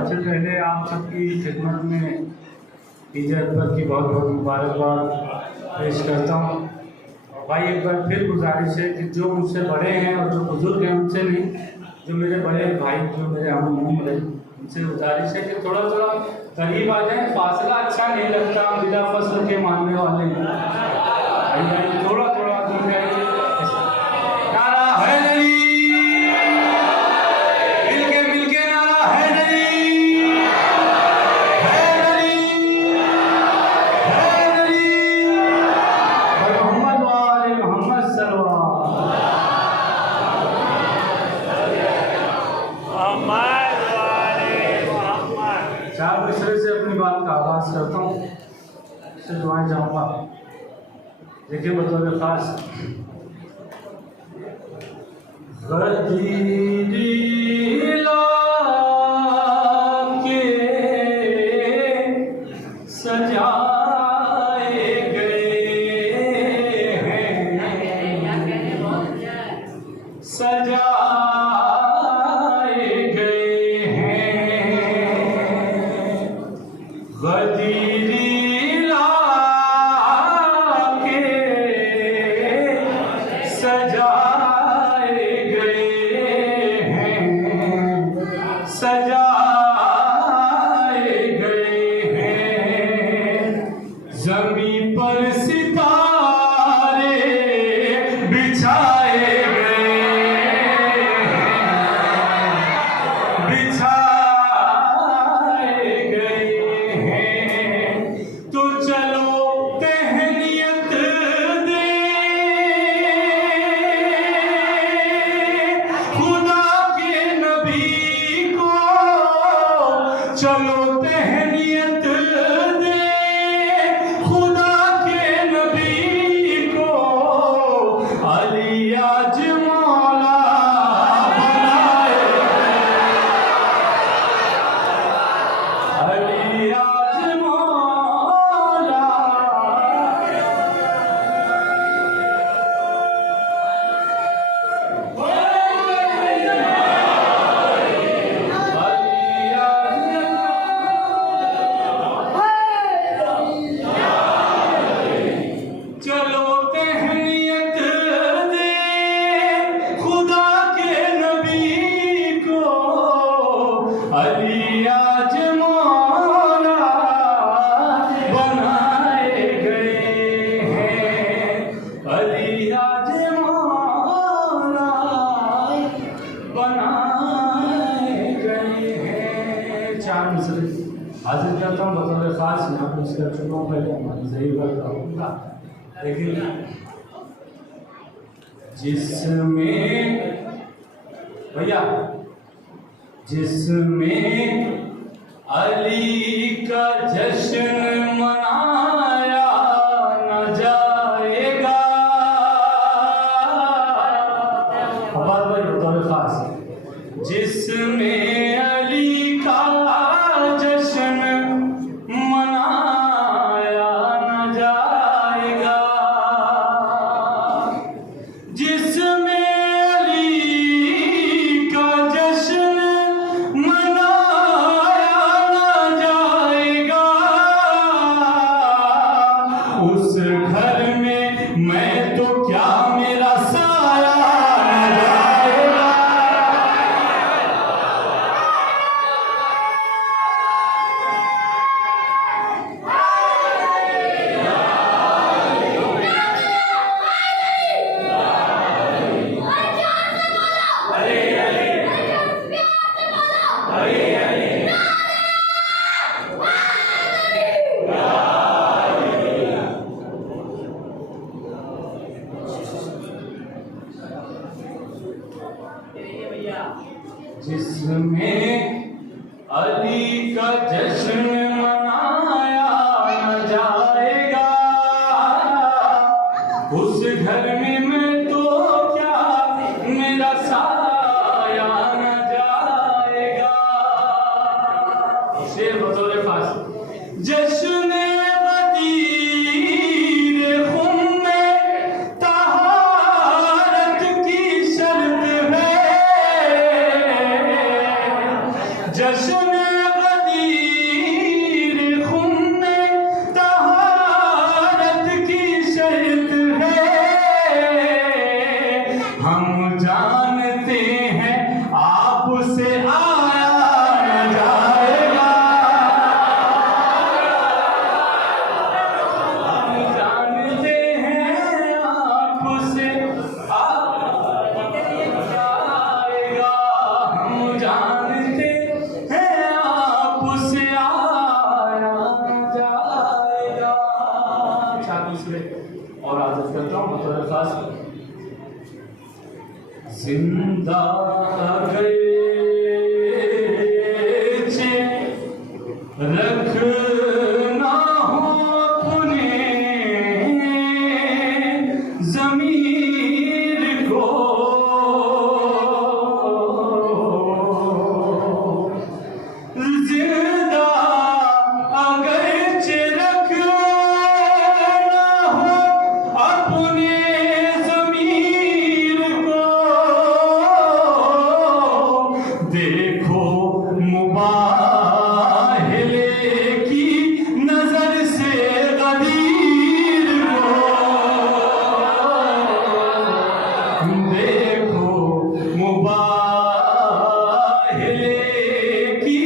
सबसे पहले आप सबकी खिदमत में ईद अकबर की बहुत बहुत मुबारकबाद पेश करता हूँ। और भाई एक बार फिर गुजारिश है कि जो मुझसे बड़े हैं और जो बुजुर्ग हैं उनसे नहीं, जो मेरे बड़े भाई जो मेरे हम उम्र हैं उनसे गुजारिश है कि थोड़ा थोड़ा करीब आ जाए। फासला अच्छा नहीं लगता, बिना फसल के मानने वाले हैं भाई, थोड़ा थोड़ा दूर जाइए। नारा हैदरी, मिलके नारा हैदरी, हैदरी, हैदरी, मोहम्मद वाले मोहम्मद सल्लल्लाहु चार मिसरे से अपनी बात का आगाज करता हूँ, इससे दुआएं जाऊँगा। देखिए बतौर खास गदीरी लाके सजाए गए हैं, सजाए गए हैं, गदीरी लाके सजाए सजाए गए हैं, ज़मीं पर सितारे बिछाए गए हैं, बिछाए गए हैं। तो चलो तहनीयत दे खुदा के नबी, चलो तहनीयत दे खुदा के नबी को, अली आज मौला बनाए, अली आज मौला, चलो तहनीयत दे खुदा के नबी को, अली आज मौला बनाए गए हैं, अली आज मौला बनाए गए हैं। चार मिसरे हाजिर करता हूँ बतौर खास, यहाँ पर इसका चुनाव पहले हमारी सही बात होगा। लेकिन जिसमें भैया, जिसमें अली का जश्न मनाया न जाएगा, आवाज भाई बतौर खास, जिसमें अली का जश्न मनाया न जाएगा, जिसमें अली का जश्न मनाया न जाएगा, उस घर में मैं तो क्या मेरा साया न जाएगा। जिसमें अली का जश्न मनाया न जाएगा, उस घर में मैं तो क्या मेरा साया न जाएगा। शेर बतौर खास, जश्न गदीर खुम में तहारत की शर्त है, जश्न से आया न जाएगा। हम जानते हैं आपसे जाएगा, हम जानते हैं आपसे आया न जाएगा। दूसरे और आदत करता हूँ मतलब खास जिंदा अगर रखना हो अपने ज़मीर को, जिंदा अगरचे रखना हो अपने ज़मीर को, देखो मुबाहिले की नजर से गदीर को, देखो मुबाहिले की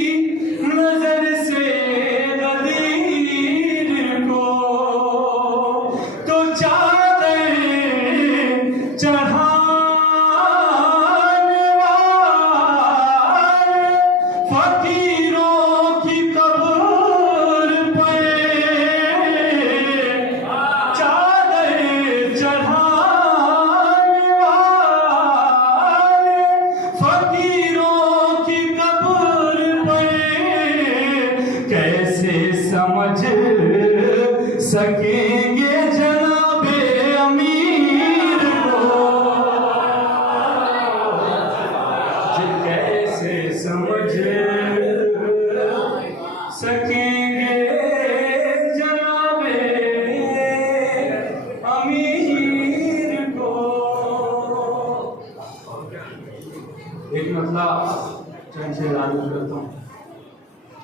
नजर से गदीर को, तो चादर चढ़ाने वाले फकीरों की कब्र पे, चादर चढ़ाने वाले फकीरों की कब्र पे, कैसे समझ सकेंगे जनाबे अमीर को, कैसे समझ सकेंगे जनाबे अमीर को। एक मतलब चंद से लागू करता हूँ,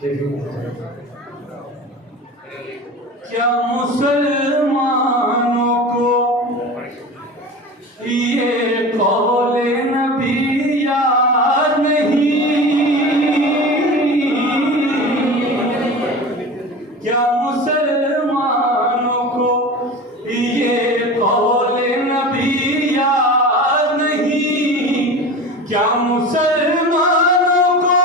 देखिए क्या मुसलमानों को ये कौले नबी याद नहीं, क्या मुसलमानों को ये कौले नबी याद नहीं, क्या मुसलमानों को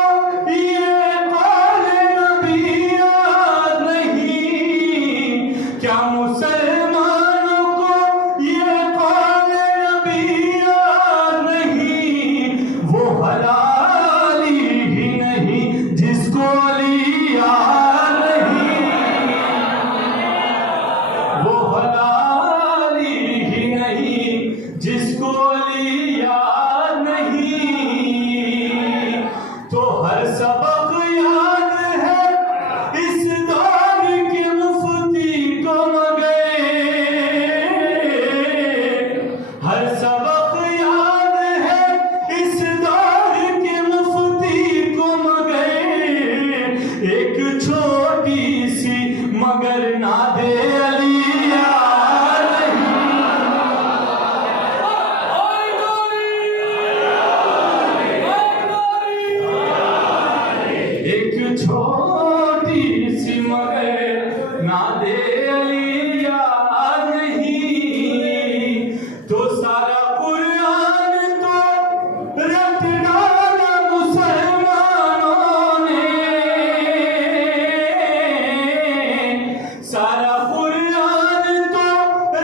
ये कौले नबी याद नहीं, क्या मुसलमानों को ये कौले नबी याद नहीं, वो हलाली ही नहीं जिसको अली याद नहीं, वो हलाली ही नहीं जिसको अली याद नहीं, तो हर सबक याद है इस दौर के मुफ्ती को मगर, हर सबक याद है इस दौर के मुफ्ती को मगर, एक छोटी सी मगर नादे अली याद नहीं, एक छोटी सी मगर नादे अली याद नहीं, तो सारा कुरान तो रट डाला मुसलमानों ने, सारा कुरान तो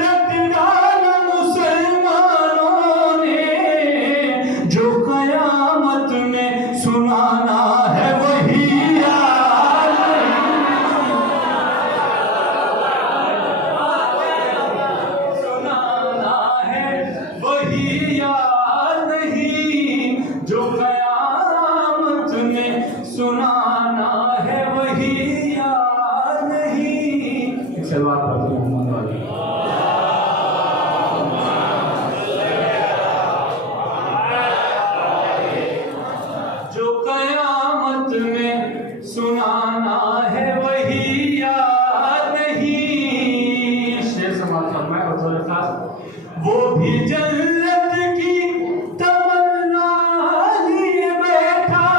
रट डाला मुसलमानों ने, जो कयामत में सुनाना है वही याद सुनाना है वही याद नहीं, जो कयामत में सुनाना है वही याद नहीं। सलवात पढ़ते हैं मोहम्मद वाले। जो कयामत में सुनाना है वही याद नहीं। शेर समाप्त फरमाए और थोड़ा खास, वो भी जन्नत की तमन्ना लिए बैठा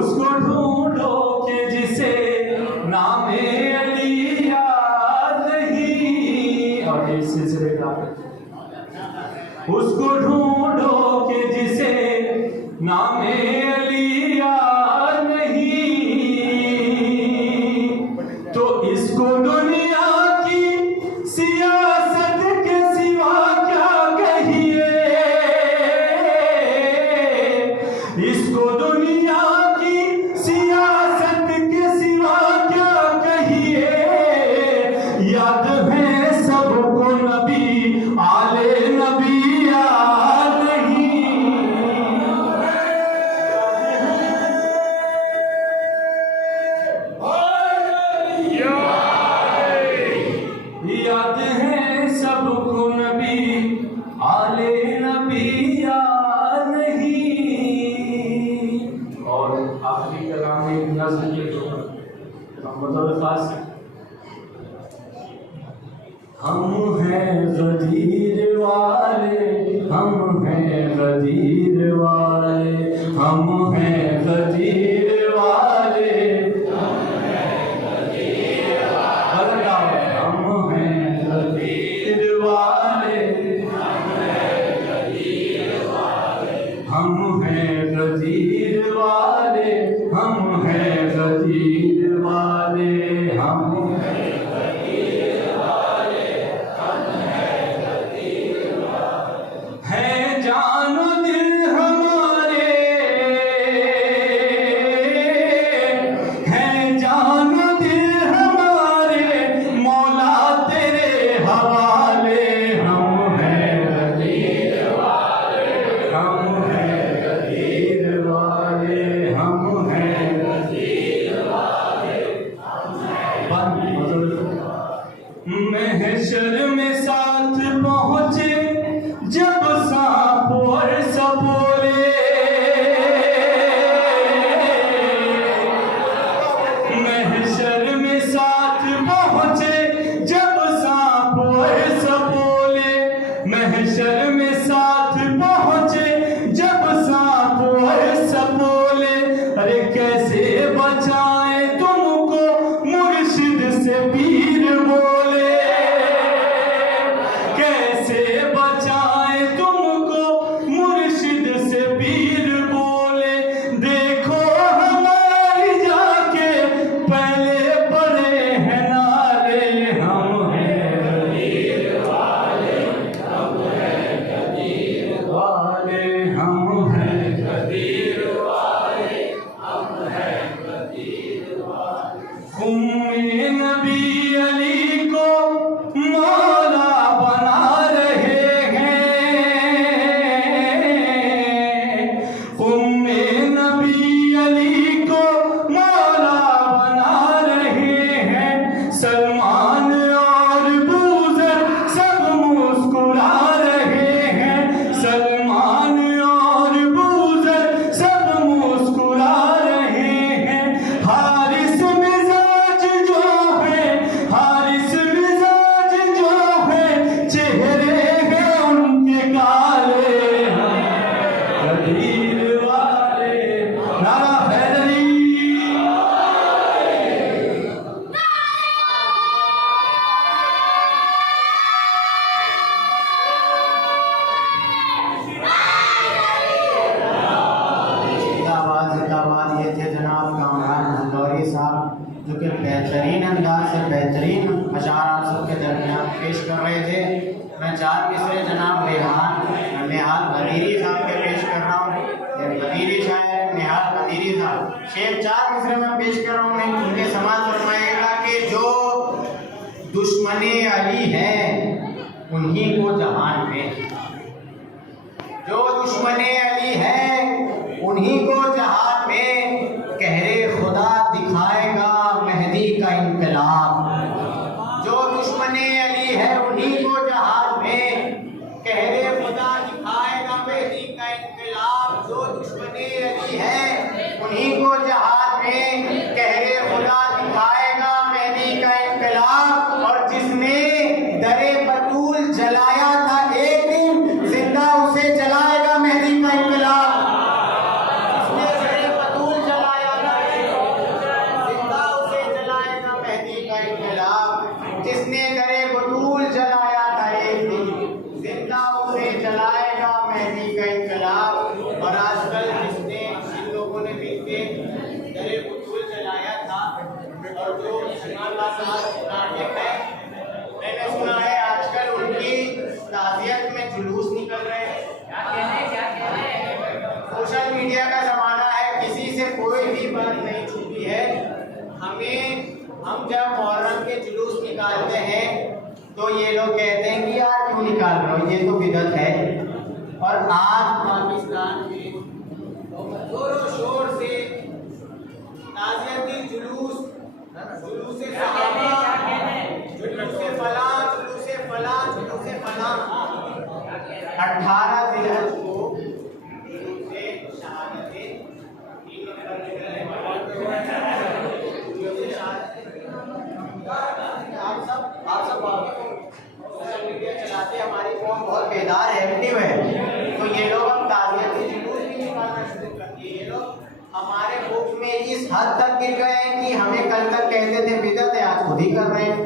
उसको ढूंढो कि जिसे नामे अली याद नहीं। और ये सिलसिले का उसको ढूंढो कि जिसे नामे अली याद नहीं, तो इसको दुनिया की सियासत के सिवा क्या कहिए, इसको दुनिया की सियासत के सिवा क्या कहिए। याद है सबको नबी आले नबी याद नहीं। याद है सबको नबी आले नबी याद नहीं। और आखिरी कलाम में नज़्म के मोहम्मद खास, हम हैं गदीर वाले, हम हैं गदीर वाले, हम हैं गदीर वाले, हम हैं गदीर वाले, हम हैं गदीर वाले, हम हैं गदीर वाले, हम हैं गदीर वाले, हम है जानो दिल हमारे, है जानो दिल हमारे, मौला तेरे हवाले। हम हैं गदीर वाले, हम हैं गदीर वाले, हम हैं गदीर वाले, महशर में साथ पहुँचे जब सांप और सबोले, महशर में साथ पहुँचे जब सांप और सबोले, महशर में साथ पहुँचे जब सांप और सबोले। अरे कैसे बचाएं तुमको मुर्शिद से पीर बोले, कैसे बचाएं तुमको मुर्शिद से पीर बोले। देखो हमारी जाके पहले पड़े हैं नारे, हम हैं गदीर वाले, हम हैं गदीर वाले, हम हैं गदीर वाले, हम हैं गदीर वाले। उम्मे नबी अली को मौला बना रहे हैं, उम्मे नबी अली को मौला बना रहे हैं। सलमान और बूज़र सब मुस्कुरा रहे हैं, सलमान और बूज़र सब मुस्कुरा रहे हैं। हारिस मिजाज जो है, हारिस मिजाज जो है, चेहरे हैं उनके काले, गदीर वाले। नारा हैदरी। जिंदाबाद जिंदाबाद। ये थे जनाब कामरान भंडौरी साहब, जो कि बेहतरीन अंदाज से बेहतरीन अशार आप सबके दरमियान पेश कर रहे थे। मैं 4 मिसरे जनाब निहाल गदीरी साहब के पेश कर रहा हूँ। गदीरी शायर निहाल गदीरी साहब शेर 4 मिसरे में पेश कर रहा हूँ। मैं उनके समाज फरमाएगा कि जो दुश्मने अली है उन्हीं को जहान में, जो दुश्मने अली है उन्हीं को जहान में, कहरे खुदा दिखाएगा मेहदी का इनकलाब। जो दुश्मने अली है उन्हीं को जहान में, कहरे खुदा दिखाएगा मेहदी का इनकलाब। जो दुश्मने अली है उन्हीं को जहान में, कहरे खुदा दिखाएगा मेहदी का इनकलाब। और जिसने दरे बतूल जलाया था एक दिन, जिंदा उसे जलाएगा मेहदी का इनकलाब। जिसने हम जब मुहर्रम के जुलूस निकालते हैं तो ये लोग कहते हैं कि यार क्यों निकाल रहे हो, ये तो बिदअत है। और आज पाकिस्तान में जोरों शोर से ताज़ियती जुलूस, जुलूस सहाबा, जुलूस फलां, जुलूस फलां, जुलूस फलां, 18 ज़िलहज को आप सब सोशल मीडिया चलाते, हमारी कौम बहुत बेदार एक्टिव है, तो ये लोग अब ताज़ियती जुलूस भी निकालना शुरू कर दिए। ये लोग हमारे बुक में इस हद तक गिर गए हैं कि हमें कल तक कहते थे बिदअत है, आज खुद ही कर रहे हैं।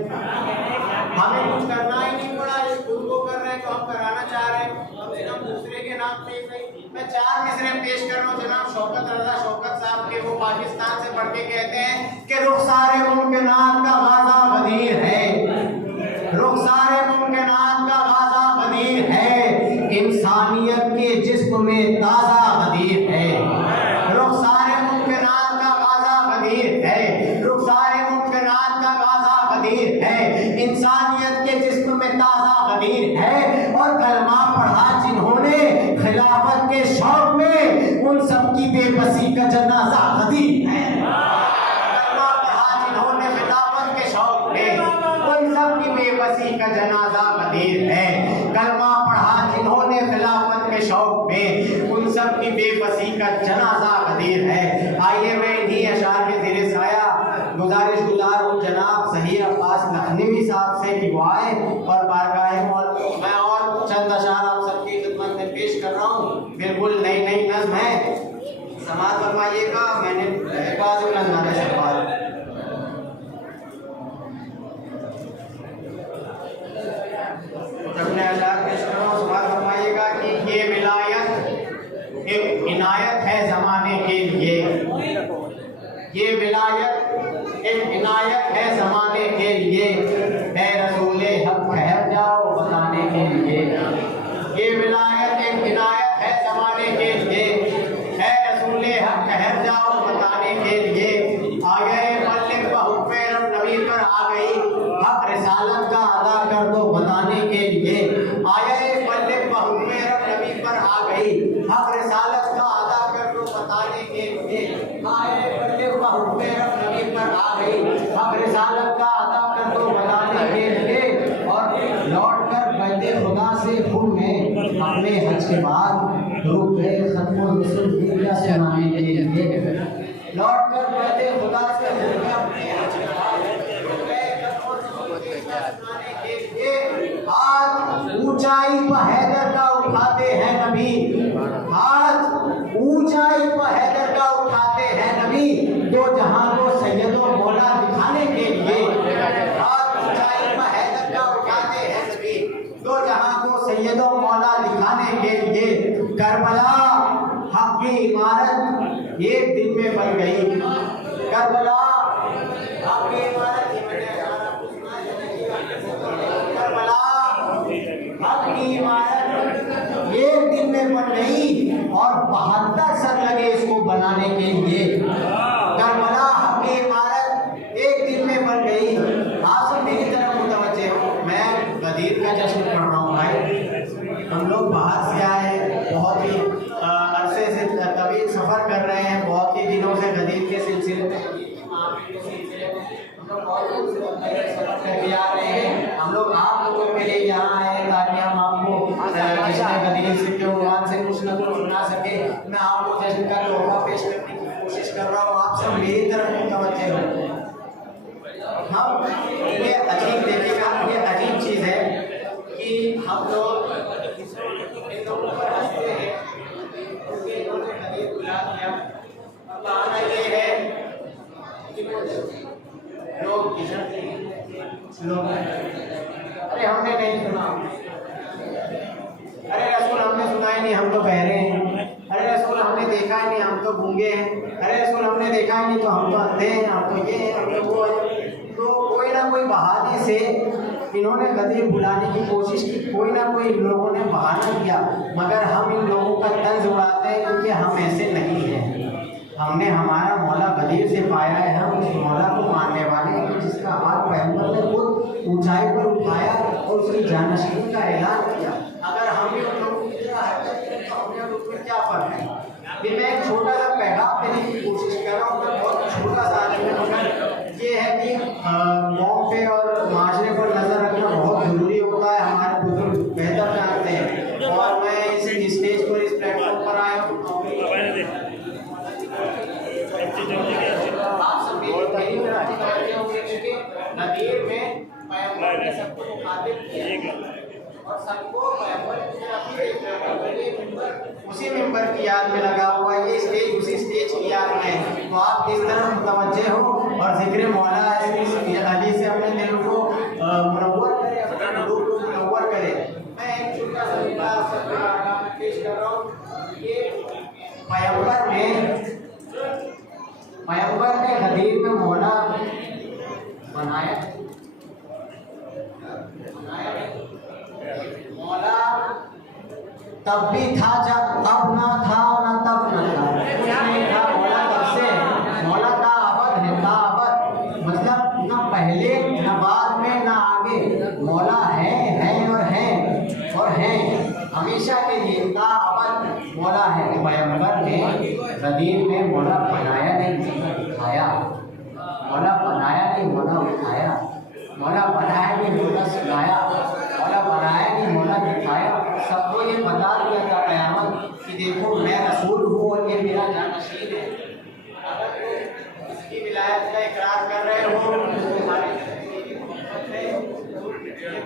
हमें कुछ करना ही नहीं पड़ा, ये खुद को कर रहे हैं तो हम कराना चाह रहे हैं, कम से कम दूसरे के नाम पे सही। मैं 4 मिसरे पेश कर रहा हूँ जनाब शौकत रज़ा शौकत साहब के। वो पाकिस्तान से पढ़ के कहते हैं कि रुखसारे मुमकिनात का वाज़ा बदीर है, रुखसारे मुमकिनात का वाज़ा बदीर है, इंसानियत के जिस्म में ताज़ा बदीर है। रुखसारे मुमकिनात का वाज़ा बदीर है, रुखसारे मुमकिनात का वाज़ा बदीर है, इंसानियत के जिस्म में ताज़ा बदीर है। और कलमा पढ़ा जिन्होंने खिलाफत के शौक में, उन सब की बेबसी का जनाजा बदीर है। कलमा पढ़ा जिन्होंने खिलाफत के शौक में, उन सब की बेबसी का जनाजा बदीर है। कलमा पढ़ा जिन्होंने खिलाफत के शौक में, उन सब की बेबसी का जनाजा बदीर है। आइए मैं इन्हीं अशार के ज़ेरे साया गुजारिश गुजार हूँ जनाब सही अब्बास लखनवी साहब से कि वो आए और बारगाह और मैं और चंद अशार आप सबकी खिदमत में पेश कर रहा हूँ। बिल्कुल नई नई नज़्म है, समाअत फरमाइएगा। मैंने अपने अशार पेश कर रहा हूँ, समाअत फरमाइएगा कि ये विलायत एक इनायत है ज़माने के लिए, ये विलायत एक इनायत है ज़माने के लिए, है रसूले हक ठहर जाओ बताने के लिए। ये विलायत एक इनायत है ज़माने के लिए, है रसूले हक ठहर जाओ बताने के लिए। आ गए मल्लिक बहुफ़े रब नबी पर आ गई, हक रिसालत का अदा कर दो बताने के लिए। आए मल्लिक बहुफ़े रब नबी पर आ गई, हक रिसालत का अदा कर दो बताने के लिए। आए मल्लिक बहुफ़े रब नबी पर आ गई, हक रिसालत का अदा कर दो बताने के लिए। और लौट कर बैठे खुदा से खुद में अपने हज के बाद रुक गए खत्म रसूल सुनाने के लिए। लौट कर बैठे खुदा से खुद में अपने हज के बाद रुक गए खत्म रसूल सुनाने के लिए। हाथ ऊंचाई पर हैदर का उठाते हैं नबी, हाथ ऊंचाई पर हैदर का उठाते हैं नबी, दो जहां को सैयदों मौला दिखाने के लिए। हाथ ऊंचाई पर हैदर का उठाते हैं नबी, दो जहां को सैयदों मौला दिखाने के लिए। करबला हक की इमारत एक दिन में बन गई, करबला हक की इमारत हक की इमारत एक दिन में बन गई और 72 सर लगे इसको बनाने के लिए। करबला हक की इमारत एक दिन में बन गई। आप सब मेरी तरफ मुतवज्जे हो, मैं गदीर का जश्न पढ़ रहा हूँ भाई। हम लोग बाहर से आए, बहुत ही अरसे से तवील सफ़र कर रहे हैं, बहुत ही दिनों से गदीर के सिलसिले में हम लोग बहुत दूर से सफ़र करके आ रहे हैं। हम लोग आप लोगों के लिए यहाँ आए ताकि हम आपको जश्न गदीर से के उन्वान से कुछ न कुछ सुना सके। मैं आपको जश्न का तोहफा पेश करने की कोशिश कर रहा हूँ, आप सब मेरी तरफ मुतवज्जे हो। हम ये अजीब देखिएगा, ये अजीब चीज़ है कि हम लोग इन लोगों पर हंसते हैं क्योंकि इन्होंने गदीर बुला दिया। अब बहाना ये है कि लोग अरे हमने नहीं सुना, अरे रसूल हमने सुना ही नहीं, हम तो बहरे हैं। अरे रसूल हमने देखा ही नहीं, हम तो गूंगे हैं। अरे रसूल हमने देखा ही नहीं तो हम तो अंधे हैं, हम तो ये हैं, हम तो वो हैं। तो कोई ना कोई बहाने से इन्होंने गदीर बुलाने की कोशिश की, कोई ना कोई इन लोगों ने बहाना किया, मगर हम इन लोगों का तंज उड़ाते हैं क्योंकि हम ऐसे नहीं हैं। हमने हमारा मौला गदीर से पाया है, हम उस मौला को मानने वाले हैं। जिसका हाथ पैगंबर ने खुद ऊंचाई पर उठाया और उसकी जानशीनी का ऐलान किया। अगर हम भी उन लोगों की तरह हरकत करें तो हमें उसमें क्या फर्क है। फिर मैं एक छोटा सा पैगाम देने की कोशिश कर रहा हूँ, बहुत छोटा सा ये है कि कौम पे और माशरे पर नजर रखना बहुत जरूरी होता है। हमारे बुजुर्ग बेहतर जानते हैं और मैं इस स्टेज पर, इस प्लेटफॉर्म पर आया हूँ आप सभी नदीर में पैगंबर ने सबको मुखातिब किया और सबको उसी मिंबर की याद में लगा हुआ है। ये स्टेज उसी स्टेज की याद में है। तो आप इस तरफ मुतवज्जे हो और जिक्र मौला अली से अपने दिल को मुनव्वर करें, अपने रूह को मुनव्वर करें। मैं एक छोटा सा विचार पेश कर रहा हूँ। ये पैगंबर ने गदीर में मौला बनाया। मौला तब भी था जब अब ना था और ना तब न था। नहीं था मौला तब से, मौला का अबद है, का अबद मतलब ना पहले न बाद में ना आगे, मौला है और है हमेशा के लिए, का अबद मौला है। पैगंबर ने गदीर में मौला बनाया नहीं, दिखाया। मौला बनाया नहीं, मौला उठाया। मौला बनाया नहीं, मौला सिखाया। मौला बनाया नहीं, मौला दिखाया। सबको ये बता दिया था क़यामत कि देखो मैं रसूल हूँ और ये मेरा जानशीन है। अगर तुम इसकी विलायत का इकरार कर रहे हो, तुम्हारे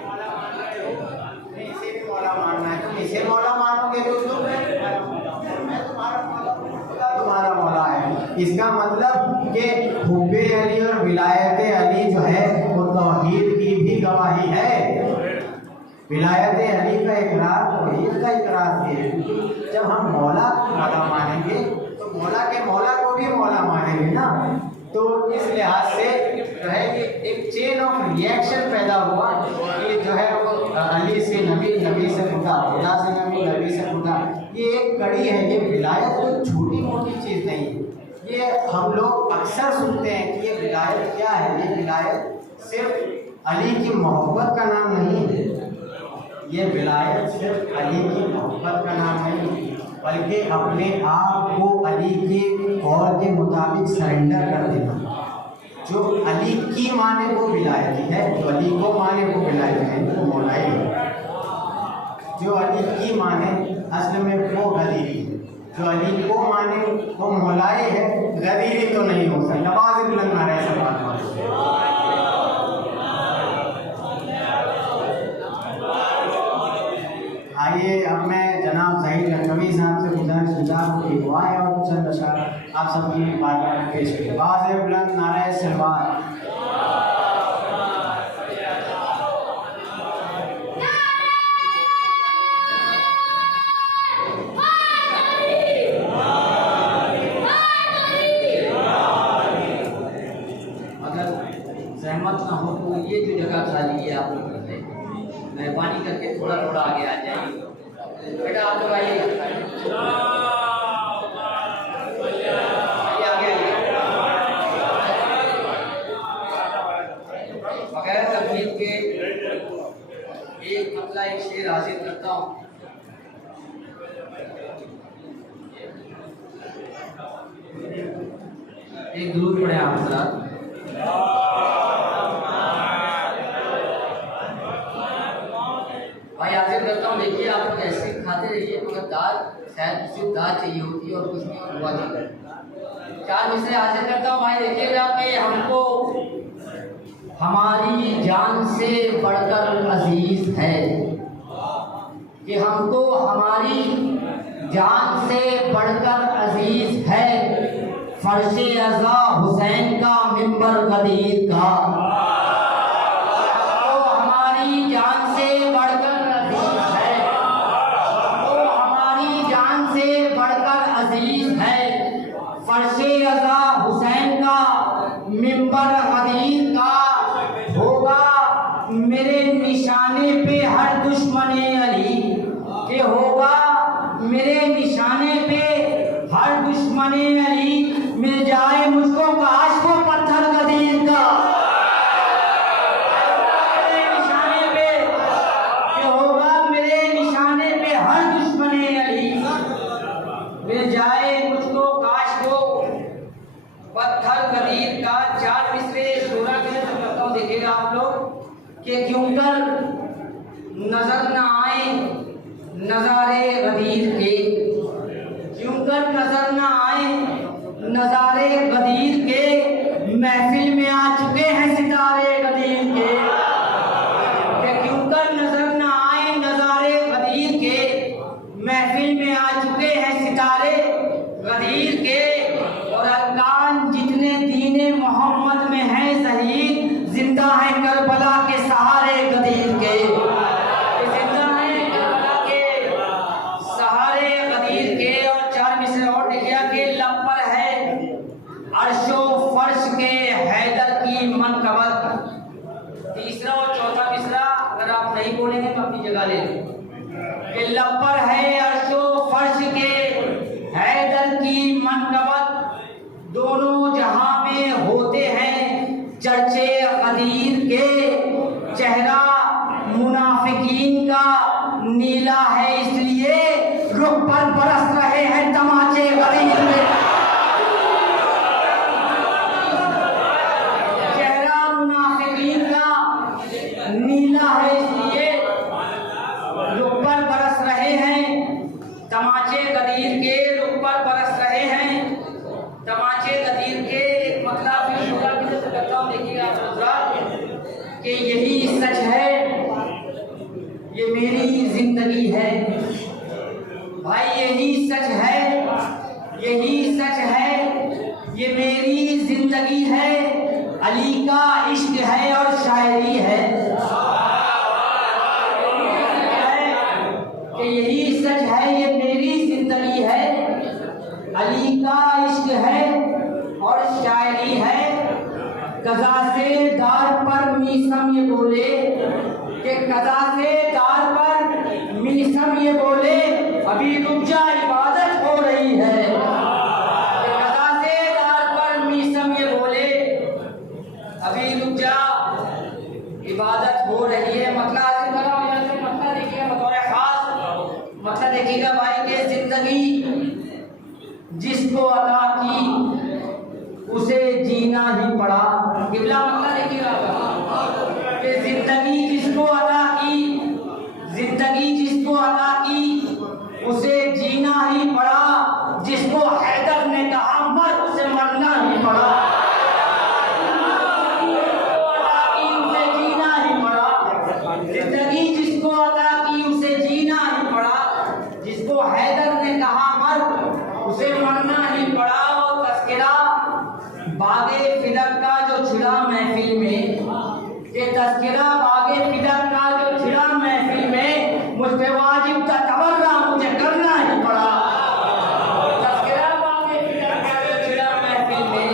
मौला मान रहे हो, नहीं इसे भी मौला मानना है, तुम इसे मौला मानोगे तो तुम मैं तुम्हारा मौला है। इसका मतलब कि हुब्बे अली और विलायत अली जो है वो तौहीद की भी गवाही है। विलायत अली का इकरार तौहीद का इकरार है। जब हम मौला मानेंगे तो मौला को भी मौला मानेंगे ना। तो इस लिहाज से जो है ये एक चेन ऑफ रिएक्शन पैदा हुआ कि जो है अली से नबी, नबी से खुदा, खुदा से नबी, नबी से खुदा। ये एक कड़ी है। ये विलायत कोई छोटी मोटी चीज़ नहीं है। ये हम लोग अक्सर सुनते हैं कि ये विलायत क्या है। ये विलायत सिर्फ अली की मोहब्बत का नाम नहीं है। ये विलायत सिर्फ अली की मोहब्बत का नाम नहीं, बल्कि अपने आप को अली के कौल के मुताबिक सरेंडर कर देना। जो अली की माने वो विलायती है, जो अली को माने वो विलायत है, वो मौलाई है। जो अली की माने असल में वो गदीरी है, जो अली को माने वो मौलाई है, गदीरी तो नहीं हो सकता। नवाज बुलंद नारे से बात आइए अब मैं जनाब ज़हीर लखनवी साहब से गुजारिश की दुआएं और चंद अशआर आप सबकी बारगाह में पेश करें। नवाज बुलंद नारे सलवार। अगर सहमत ना हो तो ये जो जगह खाली है आप लोग मेहरबानी करके थोड़ा थोड़ा आगे आ जाइए। बेटा आप लोग आइए, बगैर तकलीफ के एक मतला एक शेर हासिल करता हूँ। एक दुरूद पढ़े आप हज़रात। भाई हासिल करता हूँ। देखिए आप लोग ऐसे खाते रहिए, मगर दाल शायद सिर्फ दाल चाहिए होती है और कुछ नहीं हुआ चाहिए। चार मिसरे हासिल करता हूँ। भाई देखिएगा कि हमको हमारी जान से बढ़कर अजीज है, कि हमको हमारी जान से बढ़कर अजीज है फर्शे अज़ा हुसैन का मिंबर गदीर का। मिंबर गदीर का होगा मेरे निशाने पे हर दुश्मने अली, के होगा मेरे निशाने पे हर दुश्मने अली, मिल जाए मुझको काश को पत्थर गदीर का। गदीर का 4 मिसरे शोरा के करता हूँ। देखिएगा आप लोग कि क्यों कर नजर न आए नजारे गदीर के, क्यों कर नजर न आए नजारे गदीर के, महफिल में आ चुके हैं सितारे गदीर के। क्यों कर नजर न आए नजारे गदीर के, महफिल में आ चुके हैं सितारे गदीर के। और अरकान जितने दीने मोहम्मद में हैं शहीद, जिंदा है करबला के सहारे गदीर के, जिंदा है करबला के सहारे गदीर के। और 4 मिसरे और देखिए कि लब पर है अर्शो फर्श के हैदर की मनकबत। तीसरा और चौथा मिसरा अगर आप नहीं बोलेंगे तो अपनी जगह ले लें। लब पर है अर्शो फर्श के हैदर की मनकबत, दोनों जहां में होते हैं चर्चे गदीर के। चेहरा मुनाफिकीन का नीला है इसलिए रुख पर बरस रहे हैं तमाचे गदीर में। चेहरा मुनाफिकीन का नीला है इसलिए रुख पर बरस रहे हैं तमाचे गदीर के, रुख पर बरस रहे हैं तमाचे गदीर के। एक मतलब भी शुगर की तरफ करता हूँ। देखिएगा आप कि यही सच है, ये मेरी जिंदगी है भाई, यही सच है, यही सच है, ये मेरी जिंदगी है। अली का इश्क है और शायरी है, कि यही सच है, ये मेरी जिंदगी है। अली का इश्क है और शायरी है। कज़ा से दार पर मीसम ये बोले कि कज़ा से दार पर मीसम ये बोले, अभी रुक जा इबादत हो रही है। कज़ा से दार पर मीसम ये बोले, अभी रुक जा इबादत हो रही है। मतलब देखिएगा बतौर खास मतलब देखिएगा भाई कि जिंदगी जिसको अता की उसे जीना ही पड़ा। किबला मतलब देखिएगा कि जिंदगी जिसको अता की, जिंदगी जिसको अता की उसे जीना ही पड़ा। जिसको हैदर ने कहा मर, उसे मरना ही पड़ा। जिंदगी जिसको अता की उसे जीना ही पड़ा। जिसको हैदर ने कहा मर, उसे मरना ही पड़ा। और तस्किरा बागे फिदक का जो छिड़ा महफिल में, ये तस्किरा बागे फिदक का जो छिड़ा महफिल में, मुझ पे वाजिब था तवर्रा, मुझे करना ही पड़ा। तस्किरा बागे फिदक का जो छिड़ा महफिल में।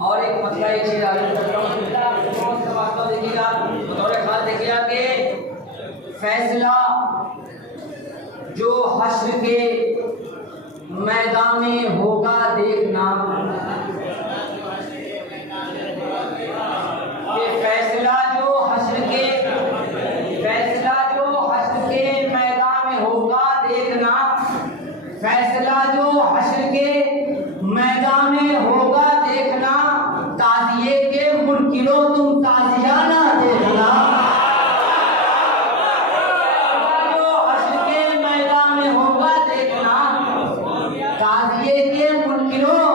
और एक मतलब एक चीज देखिएगा बतौर खास देखिएगा कि फैसला जो हश्र के मैदान में होगा देखना, ये फैसला जो हश्र के, फैसला जो हश्र के मैदान में होगा देखना, फैसला जो हश्र के मैदान में होगा देखना। ताजिए के मुनकिरों तुम ताजियाना देखना। जो हश्र के मैदान में होगा देखना, ताजिए के मुनकिरों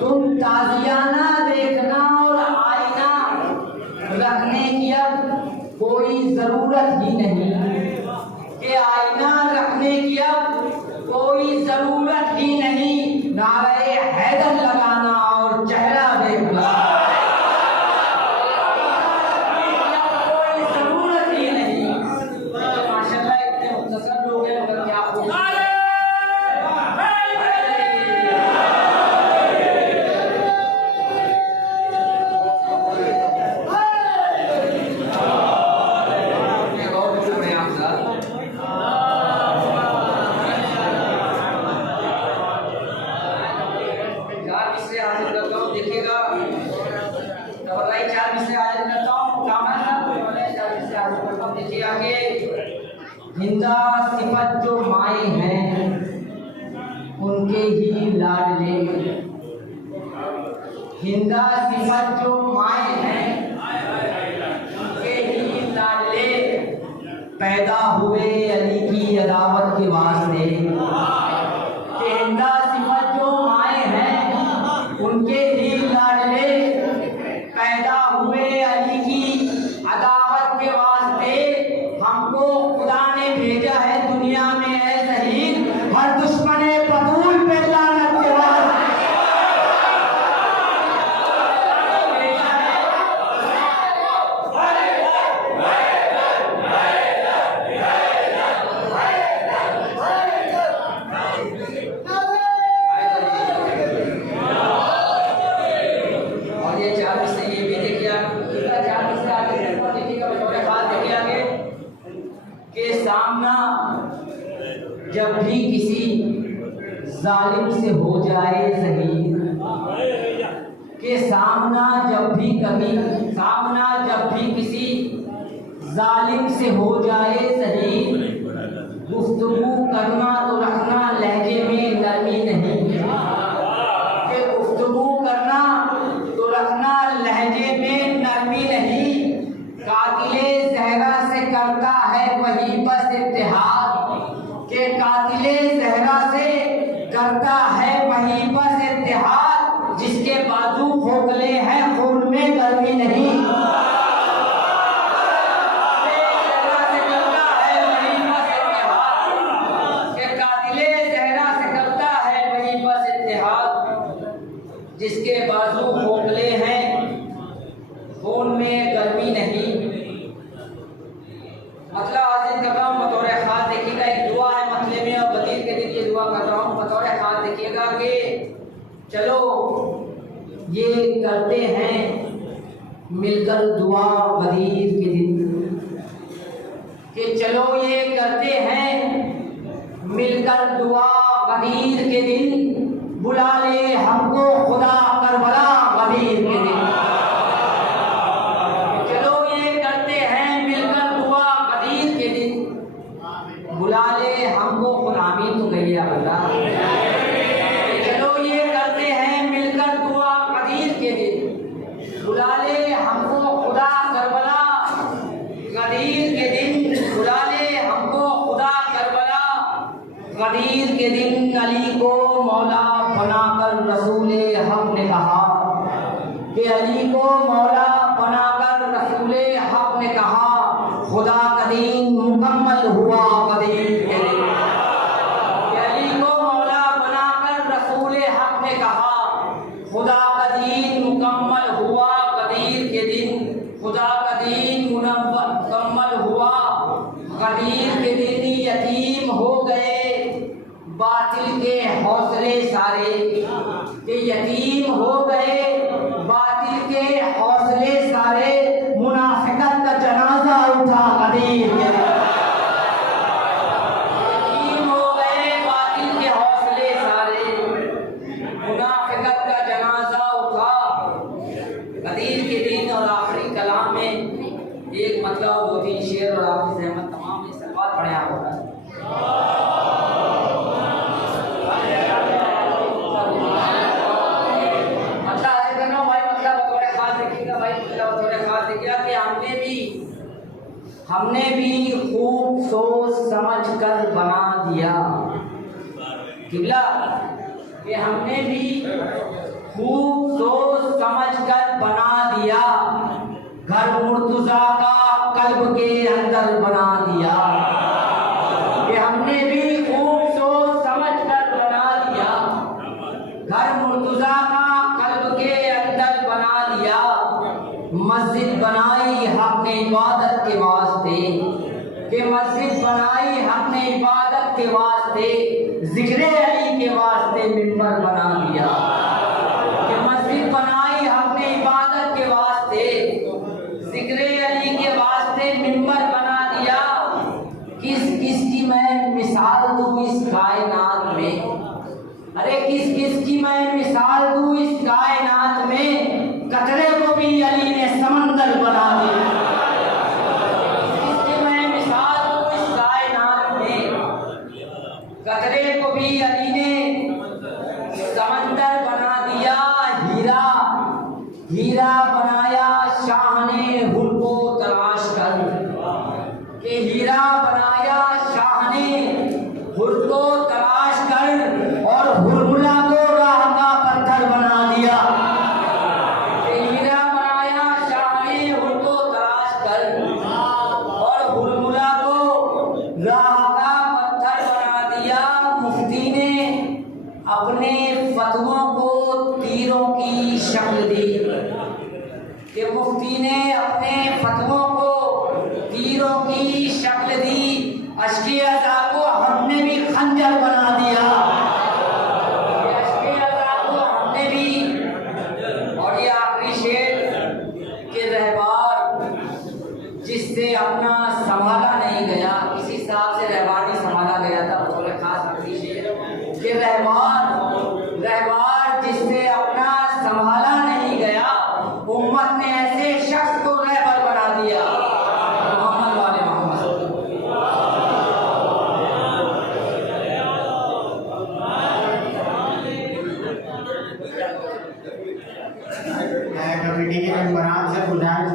तुम ताजियाना देखना। और आईना रखने की अब कोई जरूरत ही नहीं, कि आईना रखने की अब कोई जरूरत ही नहीं। नारे हैदर लगाना और चेहरा देखना, कोई जरूरत ही नहीं। माशाल्लाह इतने मुख्तसर लोग हैं मगर क्या देखिएगा तवर्राई 4 मिसरे हाजिर करता हूँ। देखिए आगे हिंदा सिफत जो माए हैं उनके ही लाडले, हिंदा सिफत जो माए हैं उनके ही लाडले पैदा हुए अली की अदावत के वास्ते। कि हिंदा सिफत जो माए हैं उनके ही लाडले पैदा हुए अली की अदावत के वास्ते। हमको खुदा ने भेजा है दुनिया में है शहीद, हर दुश्मने बतूल पे लानत के वास्ते। सामना जब भी किसी जालिम से हो जाए शहीद, के सामना जब भी किसी जालिम से हो जाए शहीद, गुफ्तगू करना तो रखना लहजे में नरमी नहीं। के गुफ्तगू करना तो रखना लहजे में नरमी नहीं। कातिले ज़हरा से करता है वही बस इत्तेहाद। के कातिले ज़हरा से करता है वही बस इत्तेहाद। जिसके बाजू खोखले हैं खून में गर्मी नहीं। जिसके बाजू खोखले हैं खून में गर्मी नहीं। मतलब हाजिर कर रहा हूँ बतौर खास, देखिएगा एक दुआ है मतले में, और बदीर के दिन ये दुआ कर रहा हूँ बतौर खास। देखिएगा कि चलो ये करते हैं मिलकर दुआ बदीर के दिन। कि चलो ये करते हैं मिलकर दुआ बदीर के दिन। बुला ले हमको खुदा करबला गदीर के दिन। चलो ये करते हैं मिलकर दुआ गदीर के दिन। बुला ले हमको खुदा, आमीन तो कहिए अल्लाह। चलो ये करते हैं मिलकर दुआ गदीर के दिन। बुला ले हमको खुदा करबला गदीर के दिन। बुला ले हमको खुदा करबला गदीर के दिन। अली को मौला बनाकर रसूले हक ने कहा, कि अली को मौला बनाकर रसूले हक ने कहा, खुदा का दीन मुकम्मल हुआ कदीर के दिन। कि अली को मौला बनाकर रसूले हक ने कहा, खुदा का दीन मुकम्मल हुआ कदीर के दिन। खुदा का दीन मुकम्मल हुआ कदीर के दिन। यतीम हो गए बातिल के हौसले सारे। कि यतीम हो गए बातिल के हौसले सारे। मुनाफिकत का जनाजा उठा गदीर के दिन। यतीम हो गए बातिल के हौसले सारे। मुनाफिकत का जनाजा उठा गदीर के दिन। और आखिरी कलाम में एक मतलब 2-3 शेर और आपकी सहमत तमाम ने सलवात पढ़े आप होगा। हमने भी खूब सोच समझ कर बना दिया किबला। कि हमने भी खूब सोच समझ कर बना दिया। घर मुर्तज़ा का कल्ब के अंदर बना दिया। कि हमने भी खूब सोच समझ कर बना दिया। घर मुर्तज़ा का कल्ब के अंदर बना दिया। मस्जिद बनाई हमने इबादत के वास्ते। कि मस्जिद बनाई हमने इबादत के वास्ते। जिक्र अली के वास्ते मिंबर बना दिया। कि मस्जिद बनाई हमने इबादत के वास्ते। जिक्र अली के वास्ते मिंबर बना दिया। किस किस की मैं मिसाल दूं इस कायनात में। अरे किस किस की मैं मिसाल दूं इस कायनात में। कचरे को भी अली ने समंदर बना दिया। इसकी मैं मिसाल दूं इस कायनात में। कचरे को भी अली ने समंदर बना दिया। हीरा तीरों की शक्ल दी, कि मुफ्ती ने अपने फतवों को तीरों की शक्ल दी, अश्के अज़ा को हमने भी खंजर बना दिया, अश्के अज़ा को हमने भी। और ये आखिरी शेर के रहबार जिससे अपना संभाला नहीं गया, इसी हिसाब से रहबार नहीं संभाला गया था, बतौर खास आखिरी शेर के रहबार जिससे अपना संभाला नहीं गया, उम्मत ने ऐसे शख्स को रहबर बना दिया, मोहम्मद वाले मोहम्मद। कमेटी के मेंबरान से गुजारिश